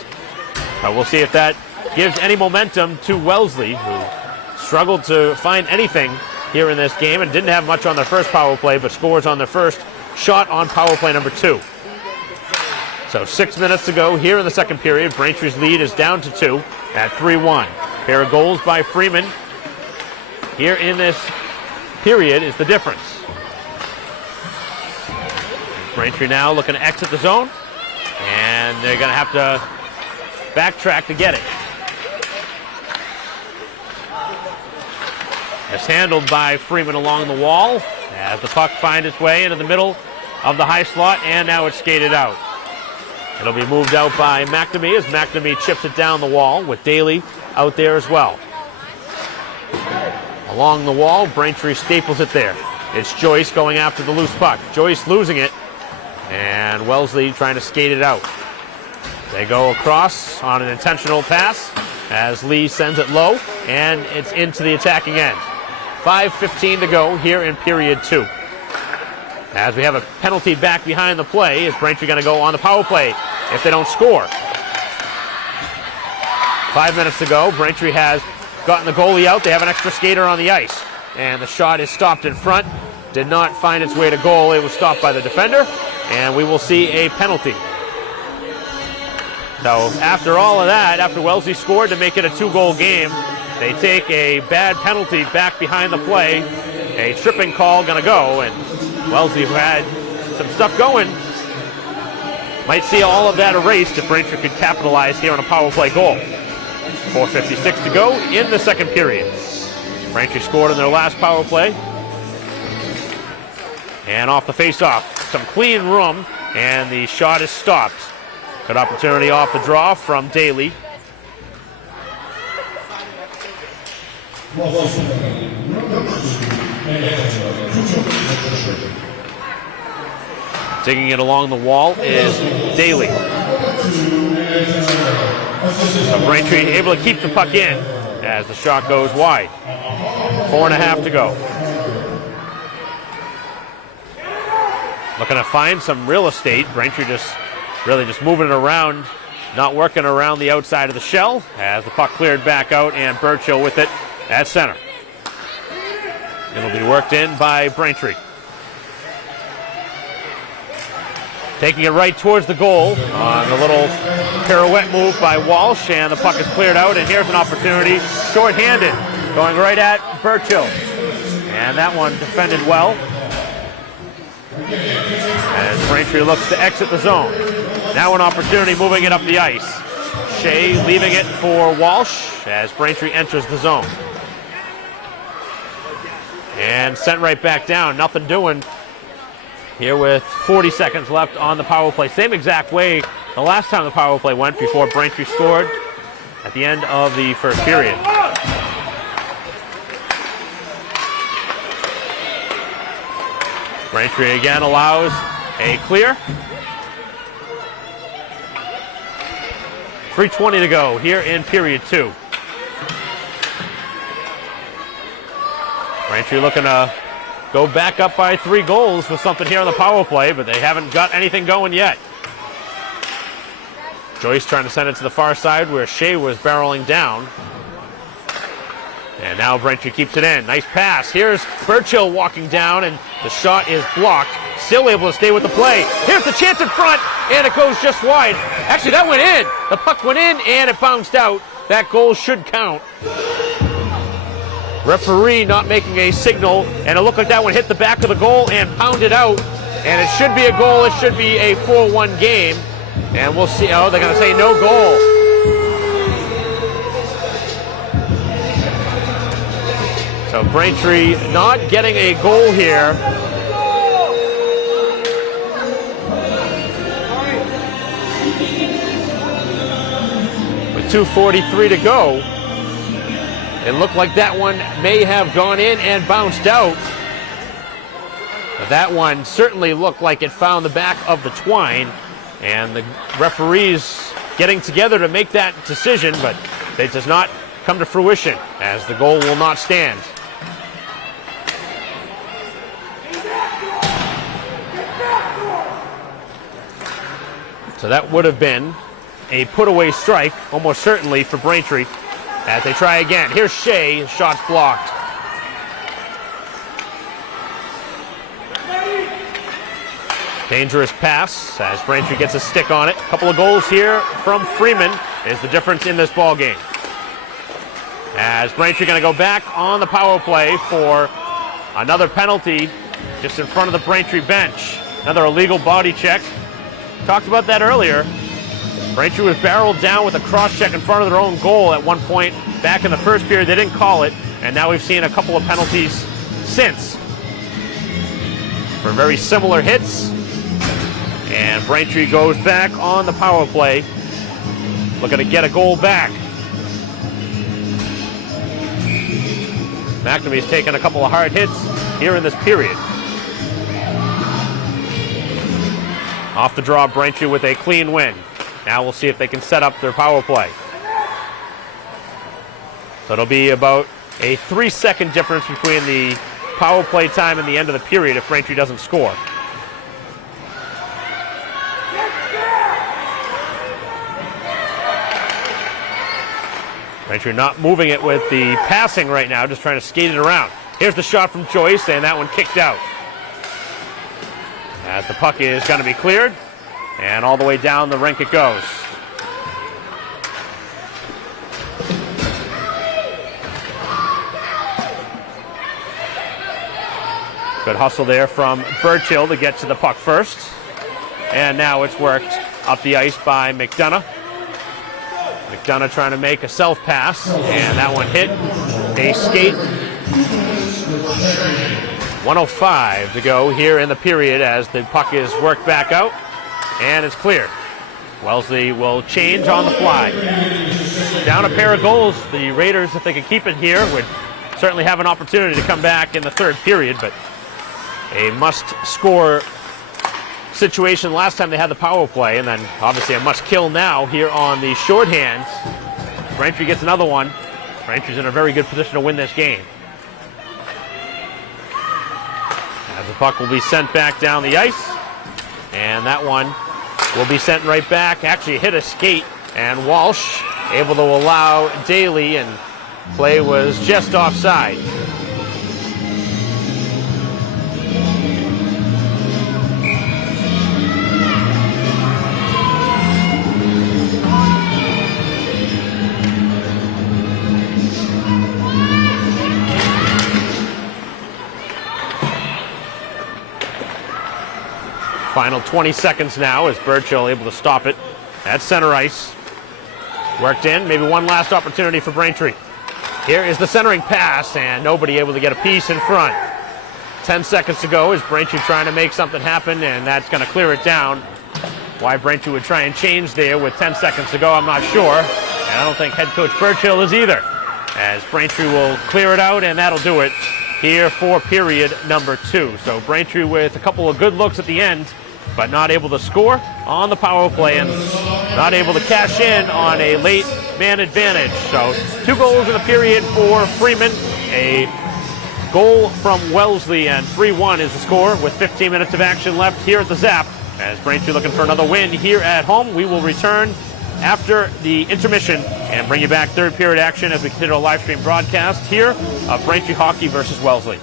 We'll see if that gives any momentum to Wellesley, who struggled to find anything here in this game and didn't have much on their first power play, but scores on their first shot on power play number 2. So 6 minutes to go here in the second period. Braintree's lead is down to 2 at 3-1. Pair of goals by Freeman here in this period is the difference. Braintree now looking to exit the zone, and they're going to have to backtrack to get it. It's handled by Freeman along the wall as the puck finds its way into the middle of the high slot, and now it's skated out. It'll be moved out by McNamee as McNamee chips it down the wall with Daly out there as well. Along the wall, Braintree staples it there. It's Joyce going after the loose puck. Joyce losing it, and Wellesley trying to skate it out. They go across on an intentional pass as Lee sends it low, and it's into the attacking end. 5:15 to go here in period 2. As we have a penalty back behind the play, is Braintree going to go on the power play if they don't score? 5 minutes to go. Braintree has gotten the goalie out. They have an extra skater on the ice, and the shot is stopped in front. Did not find its way to goal. It was stopped by the defender, and we will see a penalty. So after all of that, after Wellesley scored to make it a 2-goal game, they take a bad penalty back behind the play. A tripping call going to go, and Wellesley, who had some stuff going, might see all of that erased if Braintree could capitalize here on a power play goal. 4:56 to go in the second period. Braintree scored in their last power play. And off the face-off, some clean room, and the shot is stopped. Good opportunity off the draw from Daly. Digging it along the wall is Daly. So Braintree able to keep the puck in as the shot goes wide. 4.5 to go. Looking to find some real estate. Braintree just moving it around, not working around the outside of the shell as the puck cleared back out, and Burchill with it at center. It'll be worked in by Braintree. Taking it right towards the goal on a little pirouette move by Walsh, and the puck is cleared out, and here's an opportunity, short-handed, going right at Burchill. And that one defended well as Braintree looks to exit the zone. Now an opportunity moving it up the ice. Shea leaving it for Walsh as Braintree enters the zone. And sent right back down, nothing doing here with 40 seconds left on the power play. Same exact way the last time the power play went before Braintree scored at the end of the first period. Braintree again allows a clear. 3:20 to go here in period 2. Braintree looking to go back up by 3 goals with something here on the power play, but they haven't got anything going yet. Joyce trying to send it to the far side where Shea was barreling down. And now Braintree keeps it in. Nice pass. Here's Burchill walking down, and the shot is blocked. Still able to stay with the play. Here's the chance in front, and it goes just wide. Actually, that went in. The puck went in, and it bounced out. That goal should count. Referee not making a signal, and it looked like that one hit the back of the goal and pounded out. And it should be a goal. It should be a 4-1 game. And we'll see. Oh, they're going to say no goal. So Braintree not getting a goal here. With 2:43 to go. It looked like that one may have gone in and bounced out. But that one certainly looked like it found the back of the twine, and the referees getting together to make that decision, but it does not come to fruition as the goal will not stand. So that would have been a put-away strike, almost certainly, for Braintree as they try again. Here's Shea, shot's blocked. Dangerous pass as Braintree gets a stick on it. A couple of goals here from Freeman is the difference in this ball game. As Braintree going to go back on the power play for another penalty just in front of the Braintree bench. Another illegal body check. Talked about that earlier. Braintree was barreled down with a cross check in front of their own goal at one point back in the first period. They didn't call it, and now we've seen a couple of penalties since for very similar hits. And Braintree goes back on the power play, looking to get a goal back. McNamee's taken a couple of hard hits here in this period. Off the draw, Braintree with a clean win. Now we'll see if they can set up their power play. So it'll be about a 3-second difference between the power play time and the end of the period if Braintree doesn't score. Braintree not moving it with the passing right now, just trying to skate it around. Here's the shot from Joyce, and that one kicked out. As the puck is going to be cleared, and all the way down the rink it goes. Good hustle there from Burchill to get to the puck first. And now it's worked up the ice by McDonough. McDonough trying to make a self-pass, and that one hit a skate. 1:05 to go here in the period as the puck is worked back out, and it's cleared. Wellesley will change on the fly. Down a pair of goals. The Raiders, if they could keep it here, would certainly have an opportunity to come back in the third period, but a must-score situation last time they had the power play, and then obviously a must-kill now here on the shorthand. Braintree gets another one. Braintree's in a very good position to win this game. As the puck will be sent back down the ice, and that one will be sent right back. Actually hit a skate, and Walsh able to allow Daly, and play was just offside. Final 20 seconds now as Burchill able to stop it at center ice. Worked in, maybe one last opportunity for Braintree. Here is the centering pass, and nobody able to get a piece in front. 10 seconds to go as Braintree trying to make something happen, and that's going to clear it down. Why Braintree would try and change there with 10 seconds to go, I'm not sure. And I don't think head coach Burchill is either. As Braintree will clear it out, and that'll do it here for period number 2. So Braintree with a couple of good looks at the end, but not able to score on the power play and not able to cash in on a late man advantage. So 2 goals in the period for Freeman, a goal from Wellesley, and 3-1 is the score with 15 minutes of action left here at the Zap. As Braintree looking for another win here at home, we will return after the intermission and bring you back third period action as we continue our live stream broadcast here of Braintree Hockey versus Wellesley.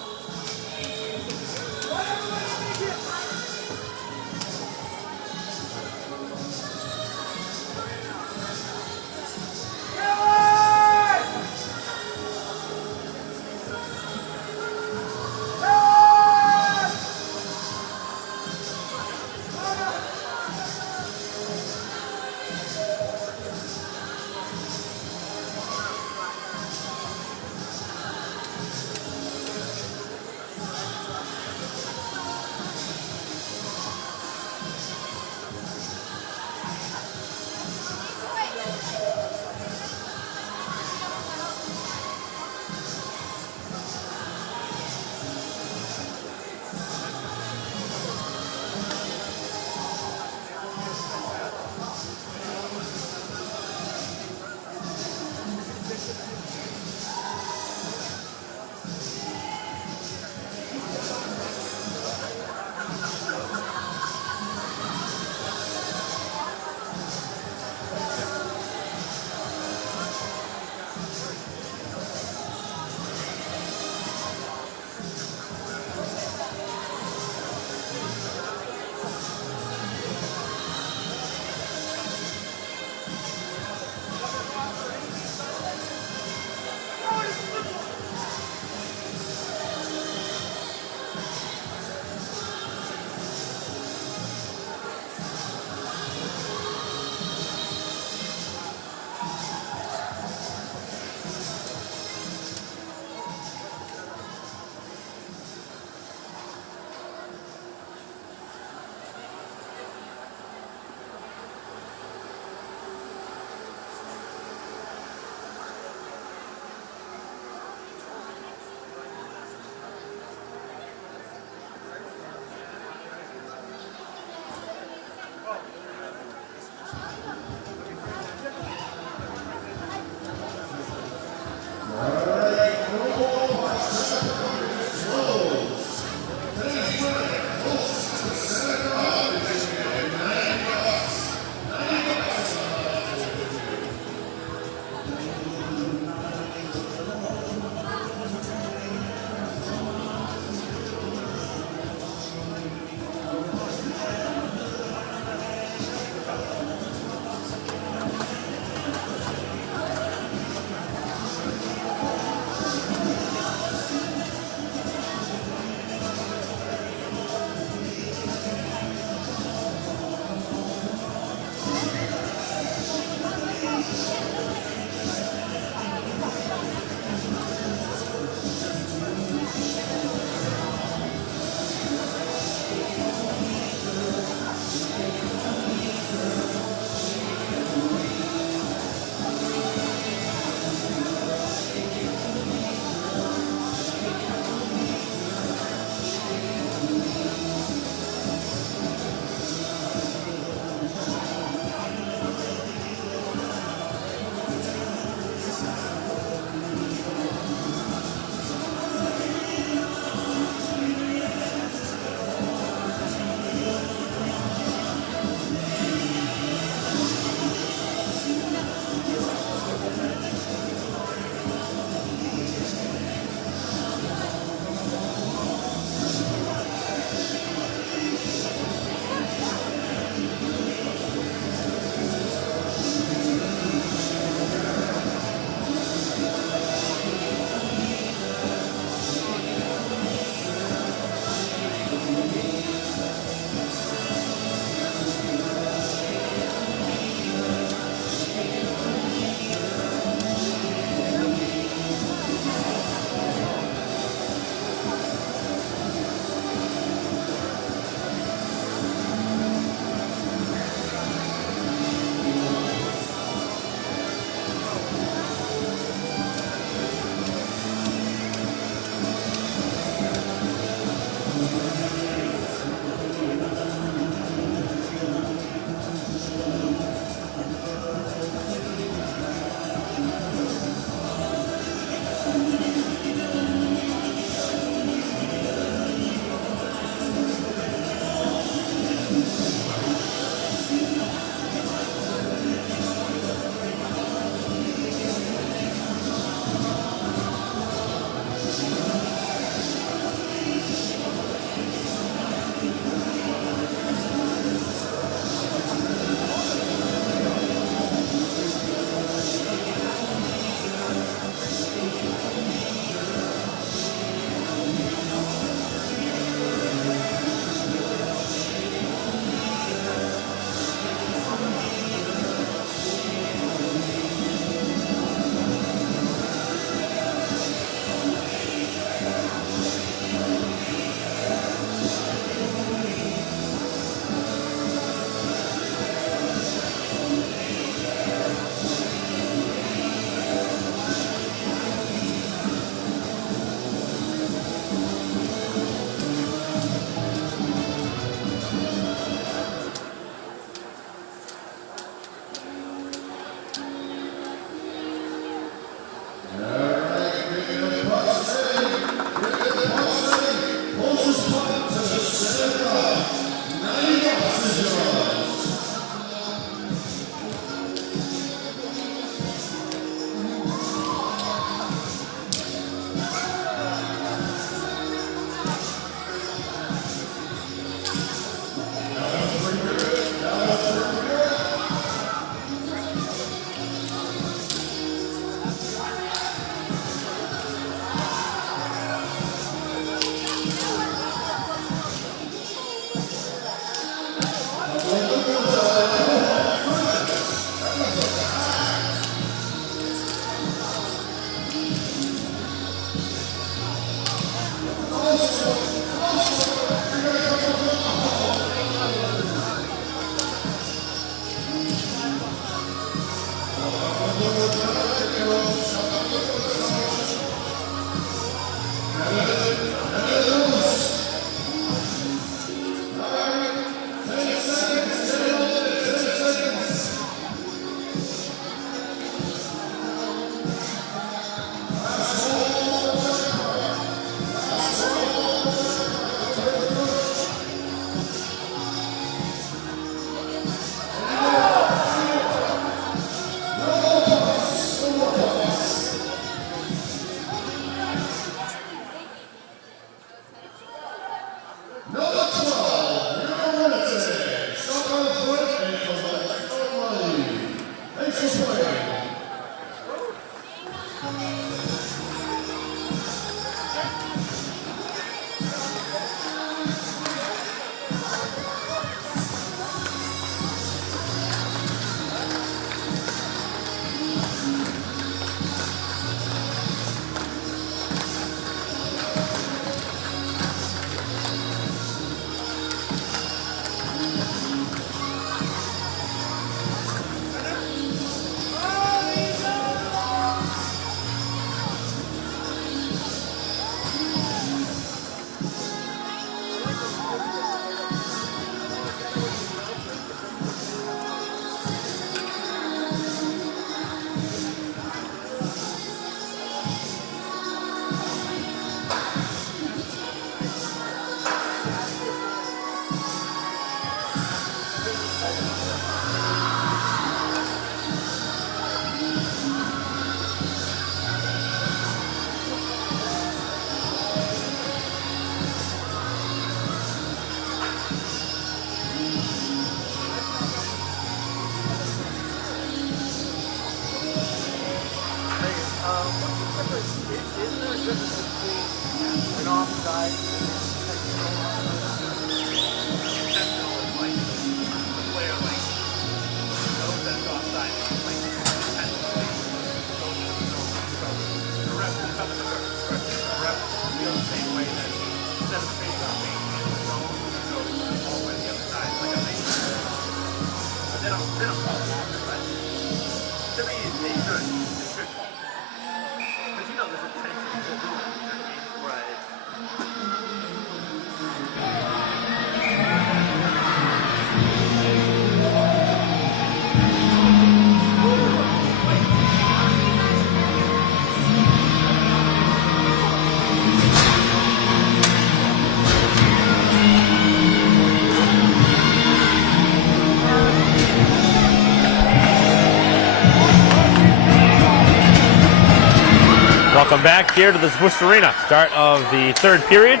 Welcome back here to the Swiss Arena. Start of the third period.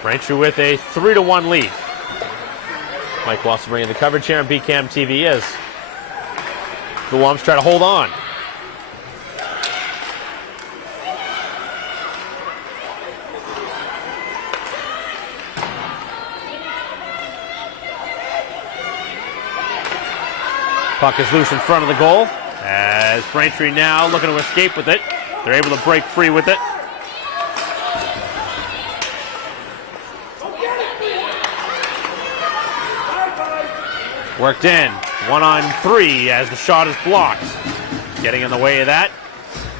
Braintree with a 3-1 lead. Mike Wallace bringing the coverage here on BCAM TV as the Womps try to hold on. Puck is loose in front of the goal as Braintree now looking to escape with it. They're able to break free with it. Worked in, 1-on-3 as the shot is blocked. Getting in the way of that,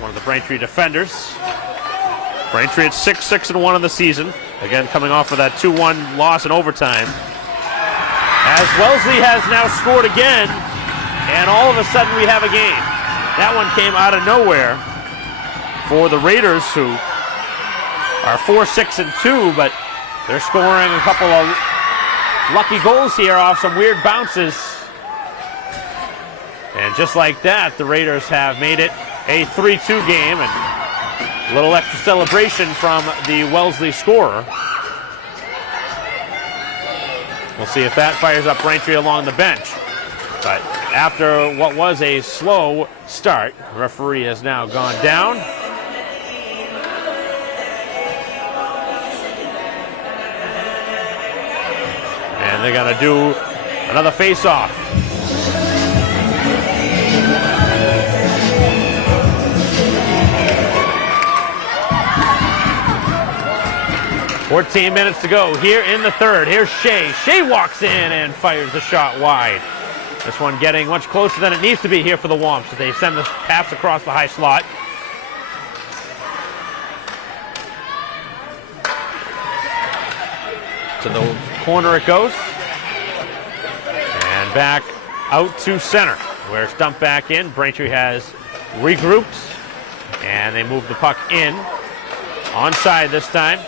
one of the Braintree defenders. Braintree at 6-1 in the season. Again, coming off of that 2-1 loss in overtime. As Wellesley has now scored again, and all of a sudden we have a game. That one came out of nowhere for the Raiders, who are 4-6-2, but they're scoring a couple of lucky goals here off some weird bounces. And just like that, the Raiders have made it a 3-2 game, and a little extra celebration from the Wellesley scorer. We'll see if that fires up Braintree along the bench. But after what was a slow start, the referee has now gone down. And they're going to do another face-off. "14 minutes to go here in the third. Here's Shea. Shea walks in and fires the shot wide. This one getting much closer than it needs to be here for the Womps as they send the pass across the high slot. To the corner it goes. And back out to center, where it's dumped back in. Braintree has regrouped, and they move the puck in. Onside this time.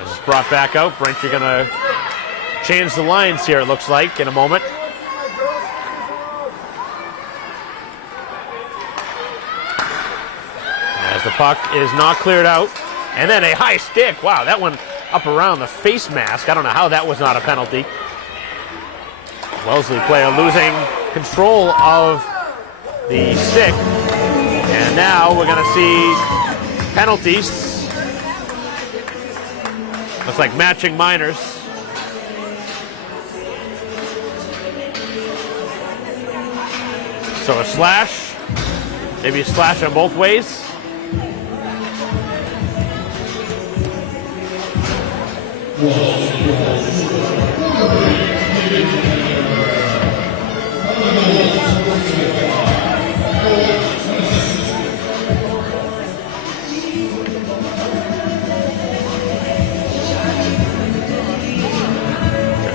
As it's brought back out, Braintree going to change the lines here, it looks like, in a moment. As the puck is not cleared out. And then a high stick. Wow, that one up around the face mask. I don't know how that was not a penalty. Wellesley player losing control of the stick. And now we're going to see penalties. Looks like matching minors. So a slash. Maybe a slash on both ways. They're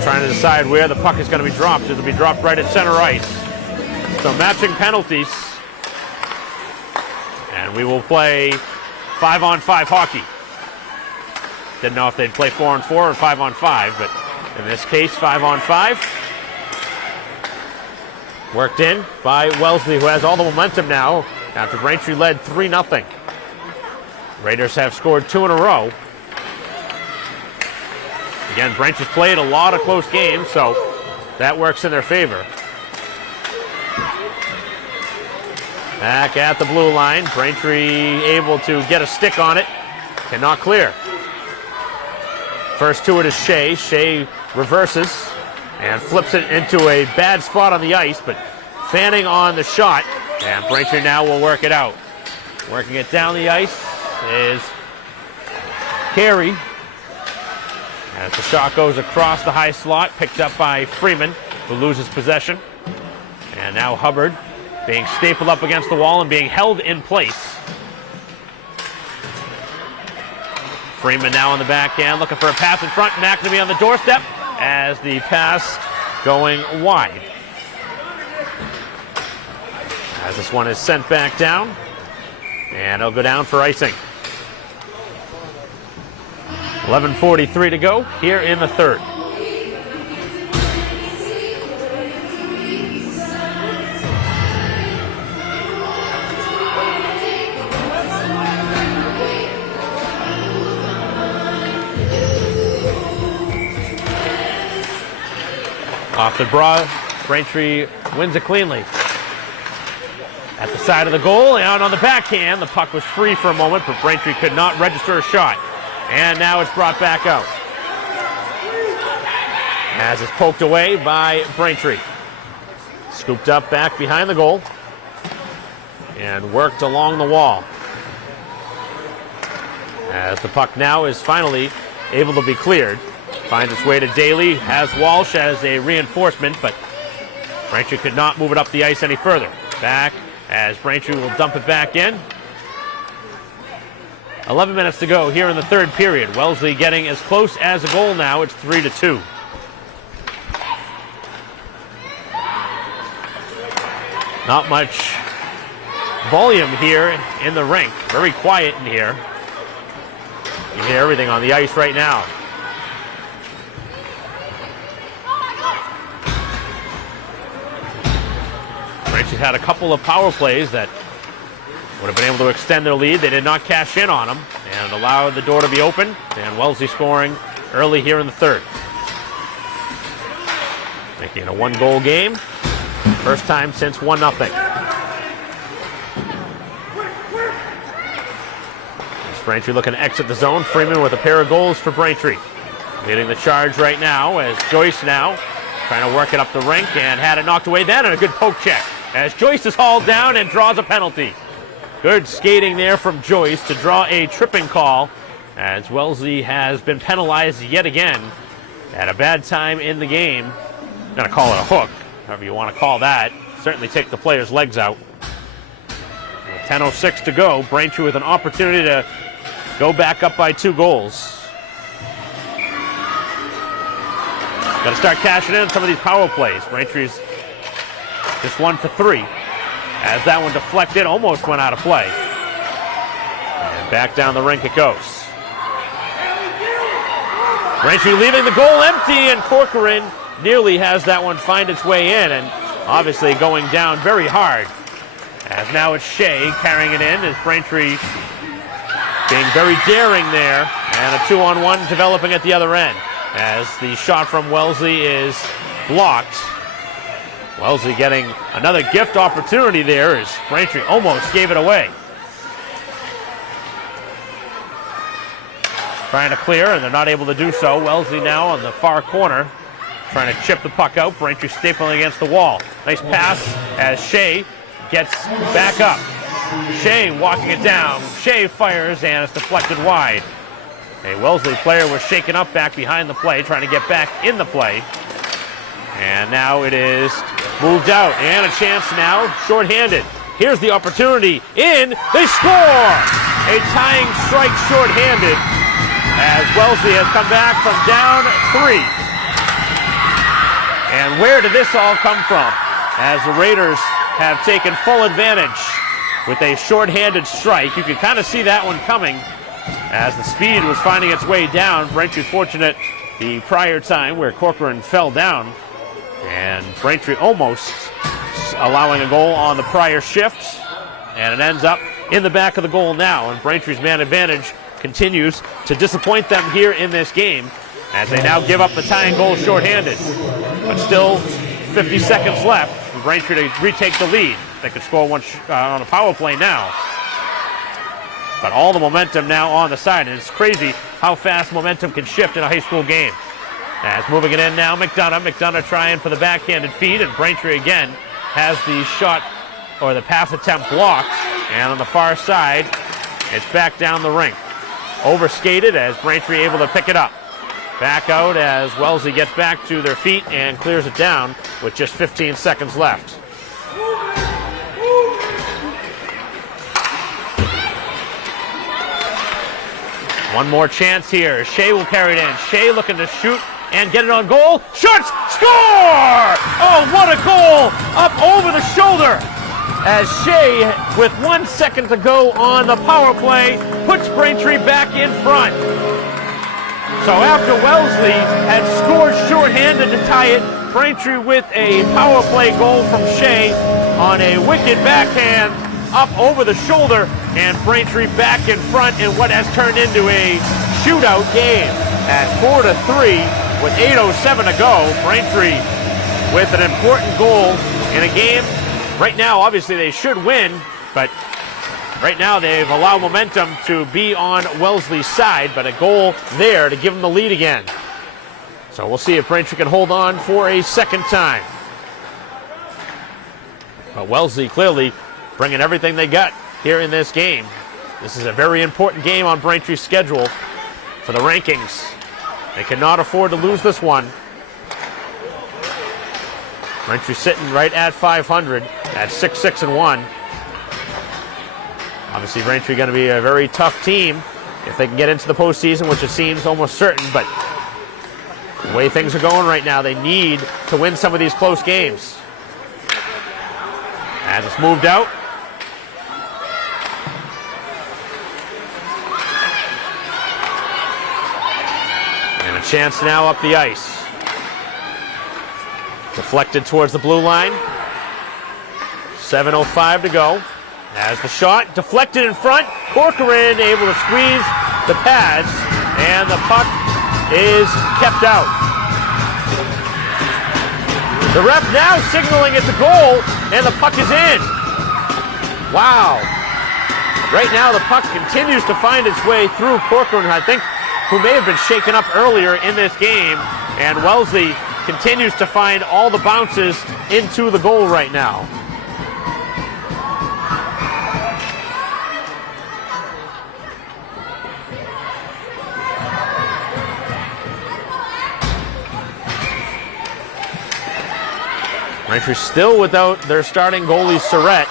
trying to decide where the puck is going to be dropped. It'll be dropped right at center ice. So matching penalties. And we will play 5-on-5 hockey. Didn't know if they'd play 4-on-4 or 5-on-5, but in this case, 5-on-5. Worked in by Wellesley, who has all the momentum now after Braintree led 3-0. Raiders have scored 2 in a row. Again, Braintree's played a lot of close games, so that works in their favor. Back at the blue line, Braintree able to get a stick on it, cannot clear. First to it is Shea. Shea reverses and flips it into a bad spot on the ice, but fanning on the shot, and Braintree now will work it out. Working it down the ice is Carey. As the shot goes across the high slot, picked up by Freeman, who loses possession. And now Hubbard being stapled up against the wall and being held in place. Freeman now on the backhand, looking for a pass in front. McNamee on the doorstep as the pass going wide. As this one is sent back down, and it'll go down for icing. 11:43 to go here in the third. Off the draw, Braintree wins it cleanly. At the side of the goal, and out on the backhand, the puck was free for a moment, but Braintree could not register a shot. And now it's brought back out. As it's poked away by Braintree. Scooped up back behind the goal. And worked along the wall. As the puck now is finally able to be cleared. Finds its way to Daly, has Walsh as a reinforcement, but Braintree could not move it up the ice any further. Back as Braintree will dump it back in. 11 minutes to go here in the third period. Wellesley getting as close as a goal now. It's 3-2. Not much volume here in the rink. Very quiet in here. You hear everything on the ice right now. Braintree had a couple of power plays that would have been able to extend their lead. They did not cash in on them and allowed the door to be open. And Wellesley scoring early here in the third. Making it a one-goal game. First time since 1-0. Braintree looking to exit the zone. Freeman with a pair of goals for Braintree. Leading the charge right now as Joyce now trying to work it up the rink and had it knocked away then, and a good poke check as Joyce is hauled down and draws a penalty. Good skating there from Joyce to draw a tripping call as Wellesley has been penalized yet again at a bad time in the game. I'm going to call it a hook, however you want to call that. Certainly take the player's legs out. With 10:06 to go, Braintree with an opportunity to go back up by 2 goals. Got to start cashing in some of these power plays. Braintree's just 1 for 3. As that one deflected, almost went out of play. And back down the rink it goes. Braintree leaving the goal empty, and Corcoran nearly has that one find its way in, and obviously going down very hard. As now it's Shea carrying it in, as Braintree being very daring there, and a 2-on-1 developing at the other end. As the shot from Wellesley is blocked. Wellesley getting another gift opportunity there, as Braintree almost gave it away. Trying to clear, and they're not able to do so. Wellesley now on the far corner, trying to chip the puck out. Braintree stapling against the wall. Nice pass as Shea gets back up. Shea walking it down. Shea fires, and it's deflected wide. A Wellesley player was shaken up back behind the play, trying to get back in the play. And now it is moved out, and a chance now, shorthanded. Here's the opportunity, in, they score! A tying strike shorthanded, as Wellesley has come back from down 3. And where did this all come from? As the Raiders have taken full advantage with a shorthanded strike. You can kind of see that one coming as the speed was finding its way down. Braintree fortunate the prior time where Corcoran fell down, and Braintree almost allowing a goal on the prior shift, and it ends up in the back of the goal now, and Braintree's man advantage continues to disappoint them here in this game as they now give up the tying goal shorthanded. But still 50 seconds left for Braintree to retake the lead. They could score one on a power play now. But all the momentum now on the side, and it's crazy how fast momentum can shift in a high school game. As moving it in now, McDonough trying for the backhanded feed, and Braintree again has the shot or the pass attempt blocked, and on the far side, it's back down the rink. Overskated as Braintree able to pick it up. Back out as Wellesley gets back to their feet and clears it down with just 15 seconds left. One more chance here. Shea will carry it in. Shea looking to shoot and get it on goal. Shoots! Score! Oh, what a goal! Up over the shoulder! As Shea, with 1 second to go on the power play, puts Braintree back in front. So after Wellesley had scored shorthanded to tie it, Braintree with a power play goal from Shea on a wicked backhand up over the shoulder, and Braintree back in front in what has turned into a shootout game at 4-3 with 8:07 to go. Braintree with an important goal in a game. Right now, obviously, they should win, but right now they've allowed momentum to be on Wellesley's side, but a goal there to give them the lead again. So we'll see if Braintree can hold on for a second time. But Wellesley clearly bringing everything they got here in this game. This is a very important game on Braintree's schedule for the rankings. They cannot afford to lose this one. Braintree sitting right at 500 at 6-6-1. Obviously, Braintree going to be a very tough team if they can get into the postseason, which it seems almost certain. But the way things are going right now, they need to win some of these close games. As it's moved out. And a chance now up the ice. Deflected towards the blue line. 7:05 to go. As the shot deflected in front, Corcoran able to squeeze the pads, and the puck is kept out. The ref now signaling it's a goal, and the puck is in. Wow. Right now the puck continues to find its way through Corcoran, I think, who may have been shaken up earlier in this game, and Wellesley continues to find all the bounces into the goal right now. Braintree still without their starting goalie, Surrett.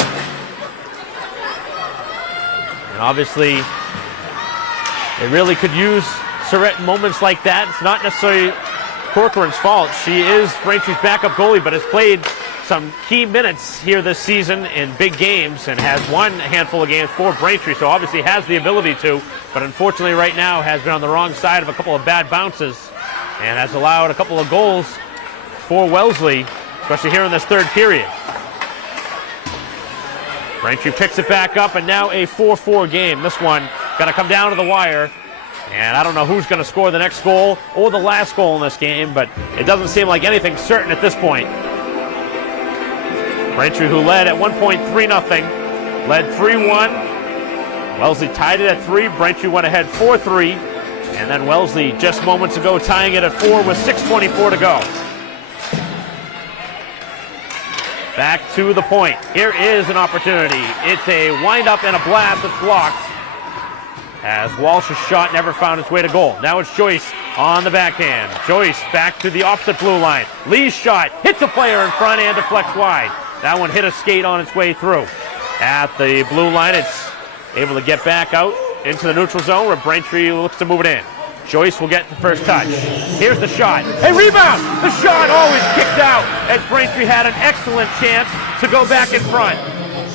And obviously, They really could use Surratt in moments like that. It's not necessarily Corcoran's fault. She is Braintree's backup goalie, but has played some key minutes here this season in big games and has won a handful of games for Braintree, so obviously has the ability to, but unfortunately right now has been on the wrong side of a couple of bad bounces and has allowed a couple of goals for Wellesley, especially here in this third period. Braintree picks it back up, and now a 4-4 game. This one going to come down to the wire, and I don't know who's going to score the next goal or the last goal in this game, but it doesn't seem like anything's certain at this point. Braintree, who led at one point 3-0, led 3-1. Wellesley tied it at 3. Braintree went ahead 4-3, and then Wellesley just moments ago tying it at 4 with 6:24 to go. Back to the point. Here is an opportunity. It's a wind-up and a blast that's blocked, as Walsh's shot never found its way to goal. Now it's Joyce on the backhand. Joyce back to the opposite blue line. Lee's shot hits a player in front and deflects wide. That one hit a skate on its way through. At the blue line, it's able to get back out into the neutral zone where Braintree looks to move it in. Joyce will get the first touch. Here's the shot. A rebound! The shot always kicked out as Braintree had an excellent chance to go back in front.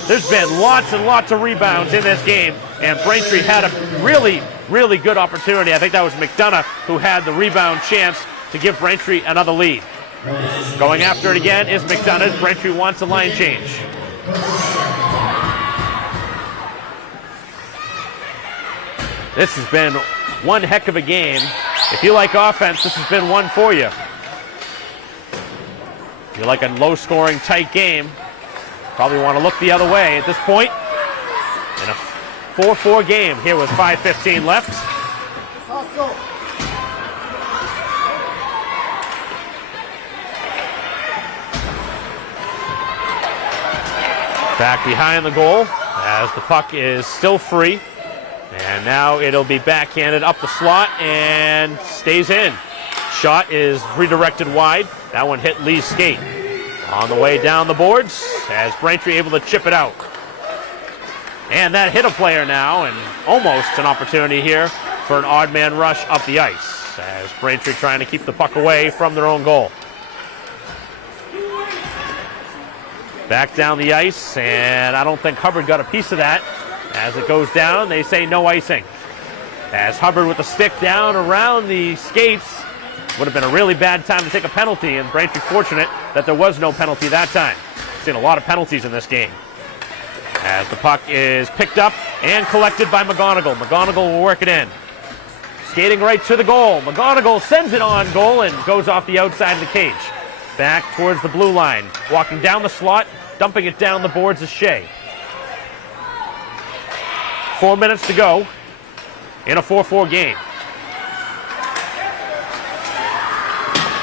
There's been lots and lots of rebounds in this game, and Braintree had a really, really good opportunity. I think that was McDonough who had the rebound chance to give Braintree another lead. Going after it again is McDonough. Braintree wants a line change. This has been one heck of a game. If you like offense, this has been one for you. If you like a low-scoring, tight game, probably want to look the other way at this point. In a 4-4 game here with 5:15 left. Back behind the goal as the puck is still free. And now it'll be backhanded up the slot and stays in. Shot is redirected wide. That one hit Lee's skate. On the way down the boards as Braintree able to chip it out. And that hit a player now, and almost an opportunity here for an odd man rush up the ice as Braintree trying to keep the puck away from their own goal. Back down the ice, and I don't think Hubbard got a piece of that. As it goes down, they say no icing. As Hubbard with the stick down around the skates, would have been a really bad time to take a penalty, and Braintree fortunate that there was no penalty that time. Seen a lot of penalties in this game. As the puck is picked up and collected by McGonigal. McGonigal will work it in. Skating right to the goal. McGonigal sends it on goal and goes off the outside of the cage. Back towards the blue line. Walking down the slot, dumping it down the boards is Shea. 4 minutes to go in a 4-4 game.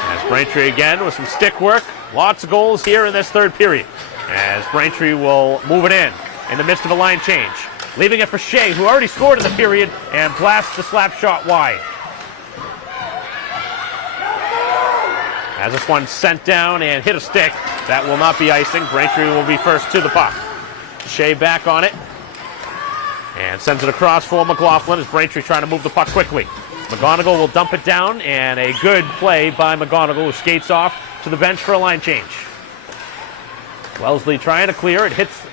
As Braintree again with some stick work. Lots of goals here in this third period. As Braintree will move it in the midst of a line change. Leaving it for Shea, who already scored in the period, and blasts the slap shot wide. As this one sent down and hit a stick, that will not be icing. Braintree will be first to the puck. Shea back on it. And sends it across for McLaughlin as Braintree trying to move the puck quickly. McGonigal will dump it down, and a good play by McGonigal, who skates off to the bench for a line change. Wellesley trying to clear. It hits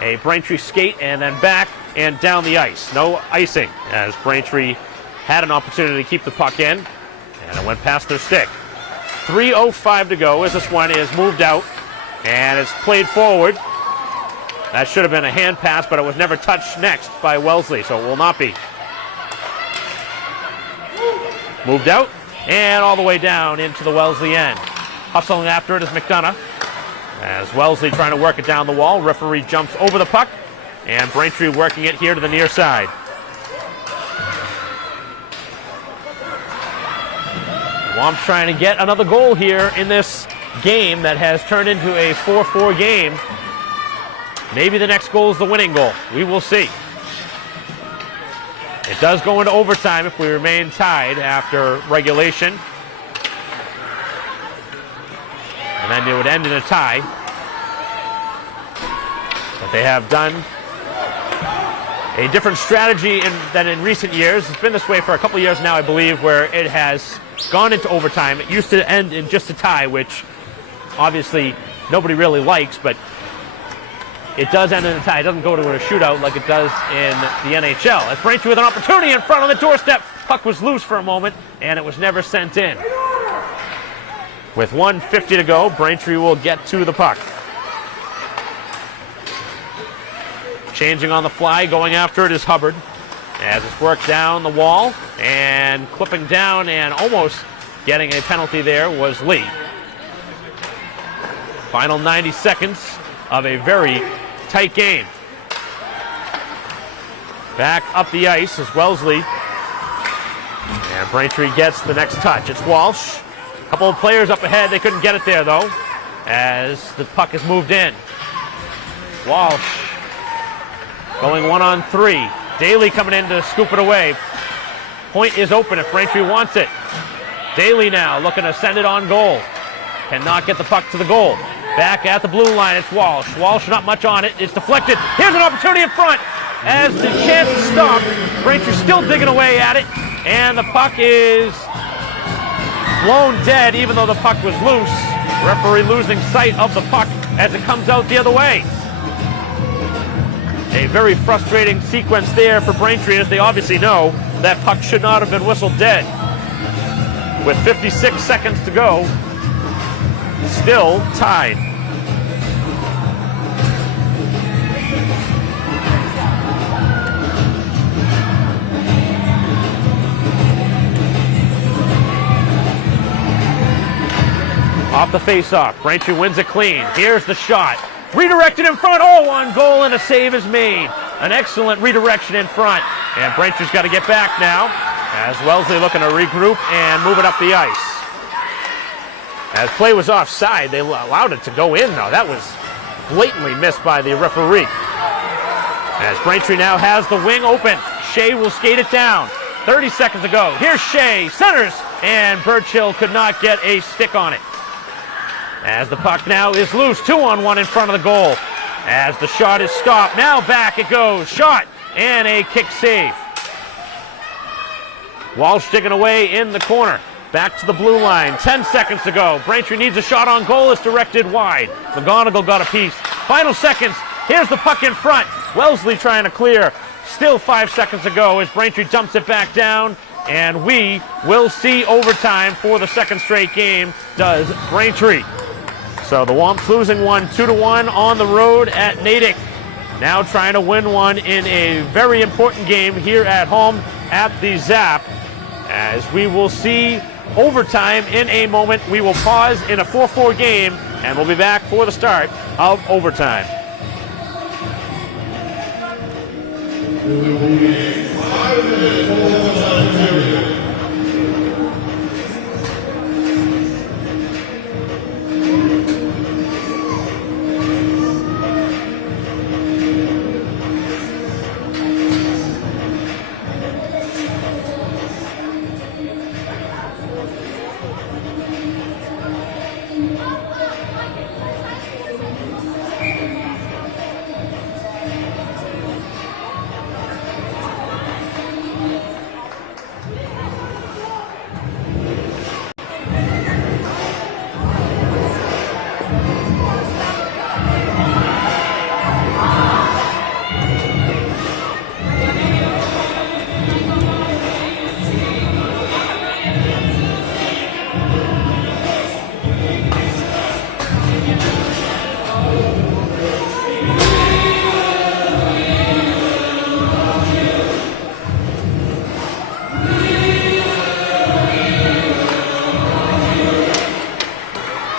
a Braintree skate and then back and down the ice. No icing as Braintree had an opportunity to keep the puck in, and it went past their stick. 3:05 to go as this one is moved out and it's played forward. That should have been a hand pass, but it was never touched next by Wellesley, so it will not be. Moved out and all the way down into the Wellesley end. Hustling after it is McDonough. As Wellesley trying to work it down the wall, referee jumps over the puck, and Braintree working it here to the near side. Womps trying to get another goal here in this game that has turned into a 4-4 game. Maybe the next goal is the winning goal. We will see. It does go into overtime if we remain tied after regulation. And then it would end in a tie. But they have done A different strategy than in recent years. It's been this way for a couple years now, I believe, where it has gone into overtime. It used to end in just a tie, which obviously nobody really likes, but it does end in a tie. It doesn't go to a shootout like it does in the NHL. As Braintree with an opportunity in front on the doorstep. Puck was loose for a moment, and it was never sent in. With 1:50 to go, Braintree will get to the puck. Changing on the fly, going after it is Hubbard. As it's worked down the wall, and clipping down and almost getting a penalty there was Lee. Final 90 seconds of a very tight game. Back up the ice is Wellesley. And Braintree gets the next touch. It's Walsh. A couple of players up ahead. They couldn't get it there, though, as the puck is moved in. Walsh going 1-on-3. Daly coming in to scoop it away. Point is open if Braintree wants it. Daly now looking to send it on goal. Cannot get the puck to the goal. Back at the blue line, it's Walsh. Walsh not much on it. It's deflected. Here's an opportunity in front. As the chance is stopped, Braintree still digging away at it. And the puck is blown dead, even though the puck was loose. Referee losing sight of the puck as it comes out the other way. A very frustrating sequence there for Braintree, as they obviously know that puck should not have been whistled dead. With 56 seconds to go, still tied. Off the face-off, Braintree wins it clean. Here's the shot. Redirected in front. Oh, on goal, and a save is made. An excellent redirection in front. And Braintree's got to get back now, as Wellesley looking to regroup and move it up the ice. As play was offside, they allowed it to go in, though. That was blatantly missed by the referee. As Braintree now has the wing open. Shea will skate it down. 30 seconds to go. Here's Shea, centers, and Birchill could not get a stick on it. As the puck now is loose, 2-on-1 in front of the goal. As the shot is stopped, now back it goes. Shot and a kick save. Walsh digging away in the corner. Back to the blue line, 10 seconds to go. Braintree needs a shot on goal, it's directed wide. McGonigal got a piece. Final seconds, here's the puck in front. Wellesley trying to clear. Still 5 seconds to go as Braintree dumps it back down. And we will see overtime for the second straight game, does Braintree. So the Womps losing one 2-1 on the road at Natick. Now trying to win one in a very important game here at home at the Zap. As we will see overtime in a moment. We will pause in a 4-4 game and we'll be back for the start of overtime. There will be a 5-minute overtime period.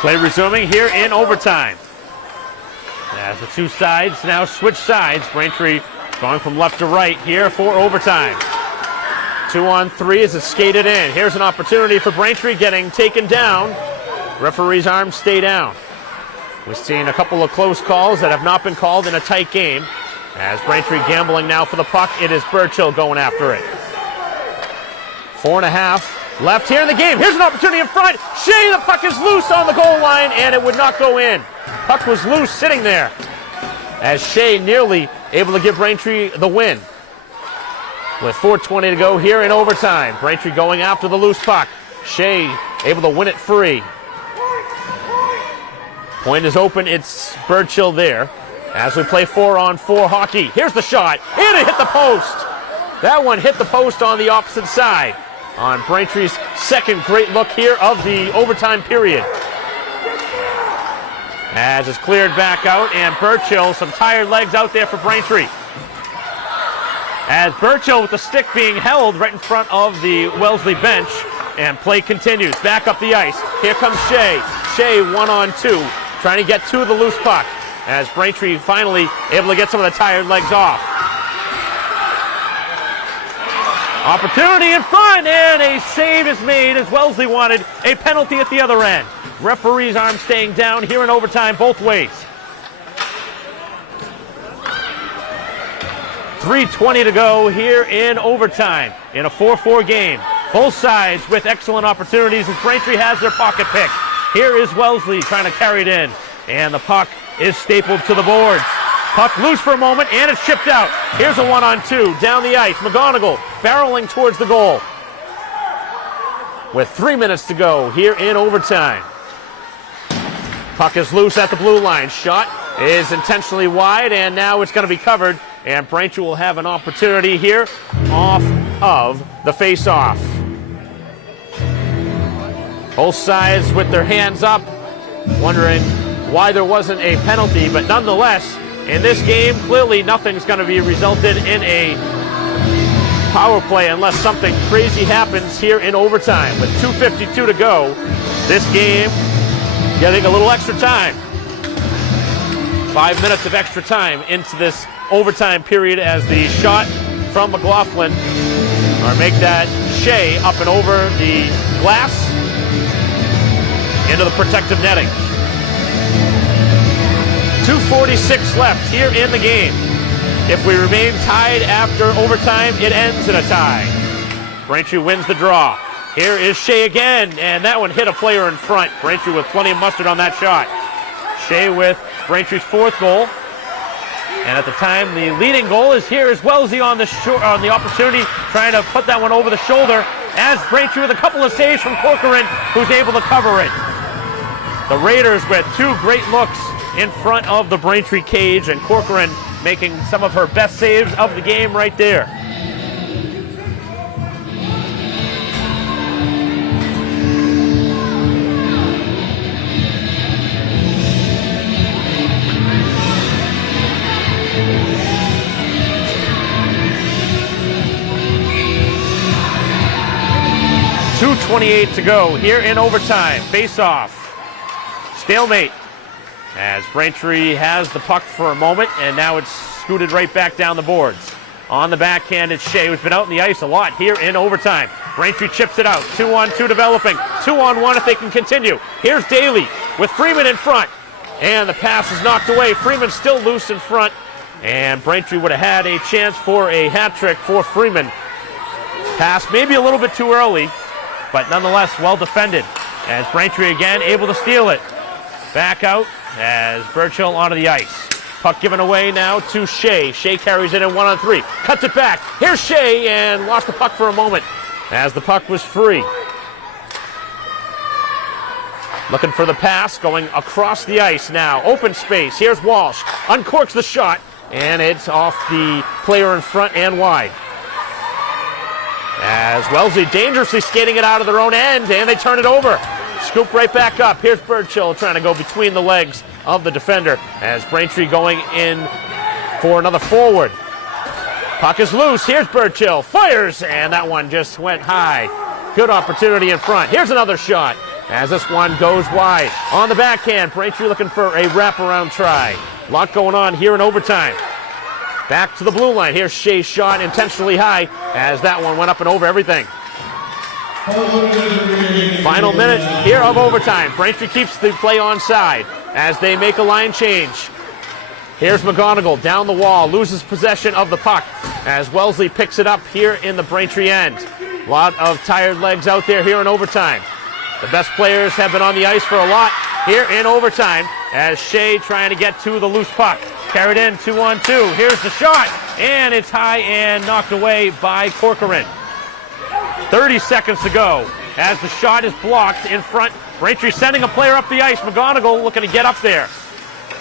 Play resuming here in overtime. As the two sides now switch sides. Braintree going from left to right here for overtime. 2-on-3 as it's skated in. Here's an opportunity for Braintree, getting taken down. Referee's arms stay down. We've seen a couple of close calls that have not been called in a tight game. As Braintree gambling now for the puck, it is Birchill going after it. 4.5 left here in the game. Here's an opportunity in front. Shea, the puck is loose on the goal line, and it would not go in. Puck was loose sitting there. As Shea nearly able to give Braintree the win. with 4:20 to go here in overtime. Braintree going after the loose puck. Shea able to win it free. Point is open. It's Burchill there as we play 4-on-4 hockey. Here's the shot. And it hit the post. That one hit the post on the opposite side on Braintree's second great look here of the overtime period. As it's cleared back out, and Burchill, some tired legs out there for Braintree. As Burchill with the stick being held right in front of the Wellesley bench, and play continues. Back up the ice. Here comes Shea. Shea 1-on-2, trying to get to the loose puck. As Braintree finally able to get some of the tired legs off. Opportunity in front, and a save is made as Wellesley wanted a penalty at the other end. Referee's arm staying down here in overtime both ways. 3:20 to go here in overtime in a 4-4 game. Both sides with excellent opportunities as Braintree has their pocket pick. Here is Wellesley trying to carry it in, and the puck is stapled to the boards. Puck loose for a moment, and it's chipped out. Here's a 1-on-2 down the ice. McGonigal barreling towards the goal. With 3 minutes to go here in overtime. Puck is loose at the blue line. Shot is intentionally wide, and now it's going to be covered, and Braintree will have an opportunity here off of the face-off. Both sides with their hands up, wondering why there wasn't a penalty, but nonetheless, in this game, clearly nothing's going to be resulted in a power play unless something crazy happens here in overtime. With 2:52 to go, this game getting a little extra time. 5 minutes of extra time into this overtime period as the shot from McLaughlin, or make that Shea up and over the glass into the protective netting. 2:46 left here in the game. If we remain tied after overtime, it ends in a tie. Braintree wins the draw. Here is Shea again, and that one hit a player in front. Braintree with plenty of mustard on that shot. Shea with Braintree's fourth goal. And at the time, the leading goal is here is Wellesley on the opportunity, trying to put that one over the shoulder, as Braintree with a couple of saves from Corcoran, who's able to cover it. The Raiders with two great looks in front of the Braintree cage, and Corcoran making some of her best saves of the game right there. .2:28 to go here in overtime. Face-off. Stalemate as Braintree has the puck for a moment, and now it's scooted right back down the boards. On the backhand, it's Shea, who's been out in the ice a lot here in overtime. Braintree chips it out. 2-on-2 developing. 2-on-1 if they can continue. Here's Daly with Freeman in front, and the pass is knocked away. Freeman still loose in front, and Braintree would have had a chance for a hat trick for Freeman. Pass maybe a little bit too early, but nonetheless well defended as Braintree again able to steal it. Back out as Burchill onto the ice. Puck given away now to Shea. Shea carries it in 1-on-3. Cuts it back. Here's Shea, and lost the puck for a moment as the puck was free. Looking for the pass, going across the ice now. Open space. Here's Walsh. Uncorks the shot, and it's off the player in front and wide. As Wellesley dangerously skating it out of their own end, and they turn it over. Scoop right back up. Here's Burchill trying to go between the legs of the defender as Braintree going in for another forward. Puck is loose. Here's Burchill. Fires, and that one just went high. Good opportunity in front. Here's another shot as this one goes wide. On the backhand, Braintree looking for a wraparound try. A lot going on here in overtime. Back to the blue line. Here's Shea's shot intentionally high as that one went up and over everything. Final minute here of overtime. Braintree keeps the play onside as they make a line change. Here's McGonigal down the wall, loses possession of the puck as Wellesley picks it up here in the Braintree end. A lot of tired legs out there here in overtime. The best players have been on the ice for a lot here in overtime as Shea trying to get to the loose puck. Carried in, 2-on-2. Here's the shot. and it's high and knocked away by Corcoran. 30 seconds to go as the shot is blocked in front. Braintree sending a player up the ice. McGonigal looking to get up there.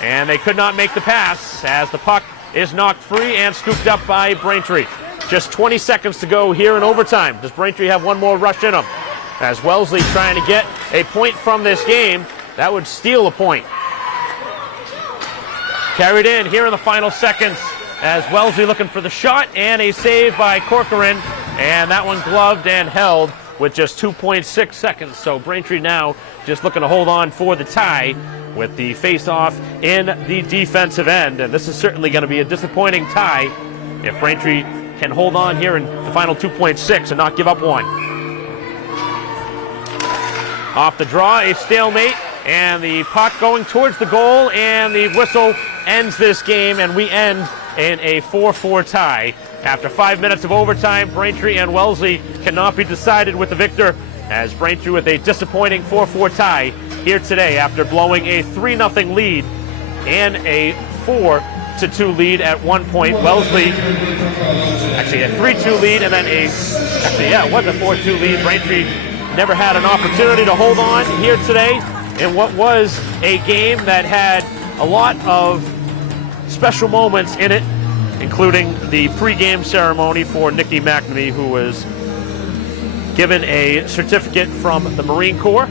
And they could not make the pass as the puck is knocked free and scooped up by Braintree. Just 20 seconds to go here in overtime. Does Braintree have one more rush in them? As Wellesley trying to get a point from this game. That would steal a point. Carried in here in the final seconds as Wellesley looking for the shot and a save by Corcoran. And that one gloved and held with just 2.6 seconds. So Braintree now just looking to hold on for the tie with the face-off in the defensive end. And this is certainly going to be a disappointing tie if Braintree can hold on here in the final 2.6 and not give up one. Off the draw, a stalemate, and the puck going towards the goal, and the whistle ends this game, and we end in a 4-4 tie. After 5 minutes of overtime, Braintree and Wellesley cannot be decided with the victor, as Braintree with a disappointing 4-4 tie here today after blowing a 3-0 lead and a 4-2 lead at one point. Wellesley, actually a 3-2 lead, and then it was a 4-2 lead. Braintree never had an opportunity to hold on here today in what was a game that had a lot of special moments in it, including the pregame ceremony for Nikki McNamee, who was given a certificate from the Marine Corps.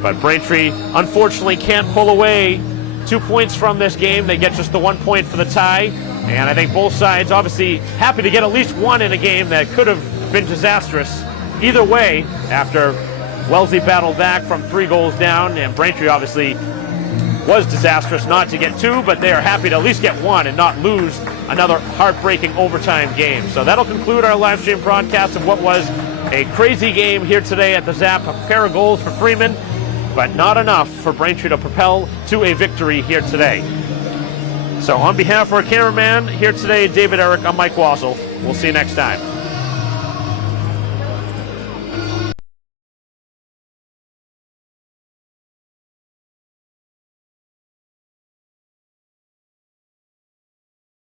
But Braintree unfortunately can't pull away 2 points from this game. They get just the 1 point for the tie, and I think both sides obviously happy to get at least one in a game that could have been disastrous either way after Wellesley battled back from 3 goals down, and Braintree obviously was disastrous not to get 2, but they are happy to at least get 1 and not lose another heartbreaking overtime game. So that'll conclude our live stream broadcast of what was a crazy game here today at the Zap. A pair of goals for Freeman, but not enough for Braintree to propel to a victory here today. So on behalf of our cameraman here today, David Eric, I'm Mike Wassel. We'll see you next time.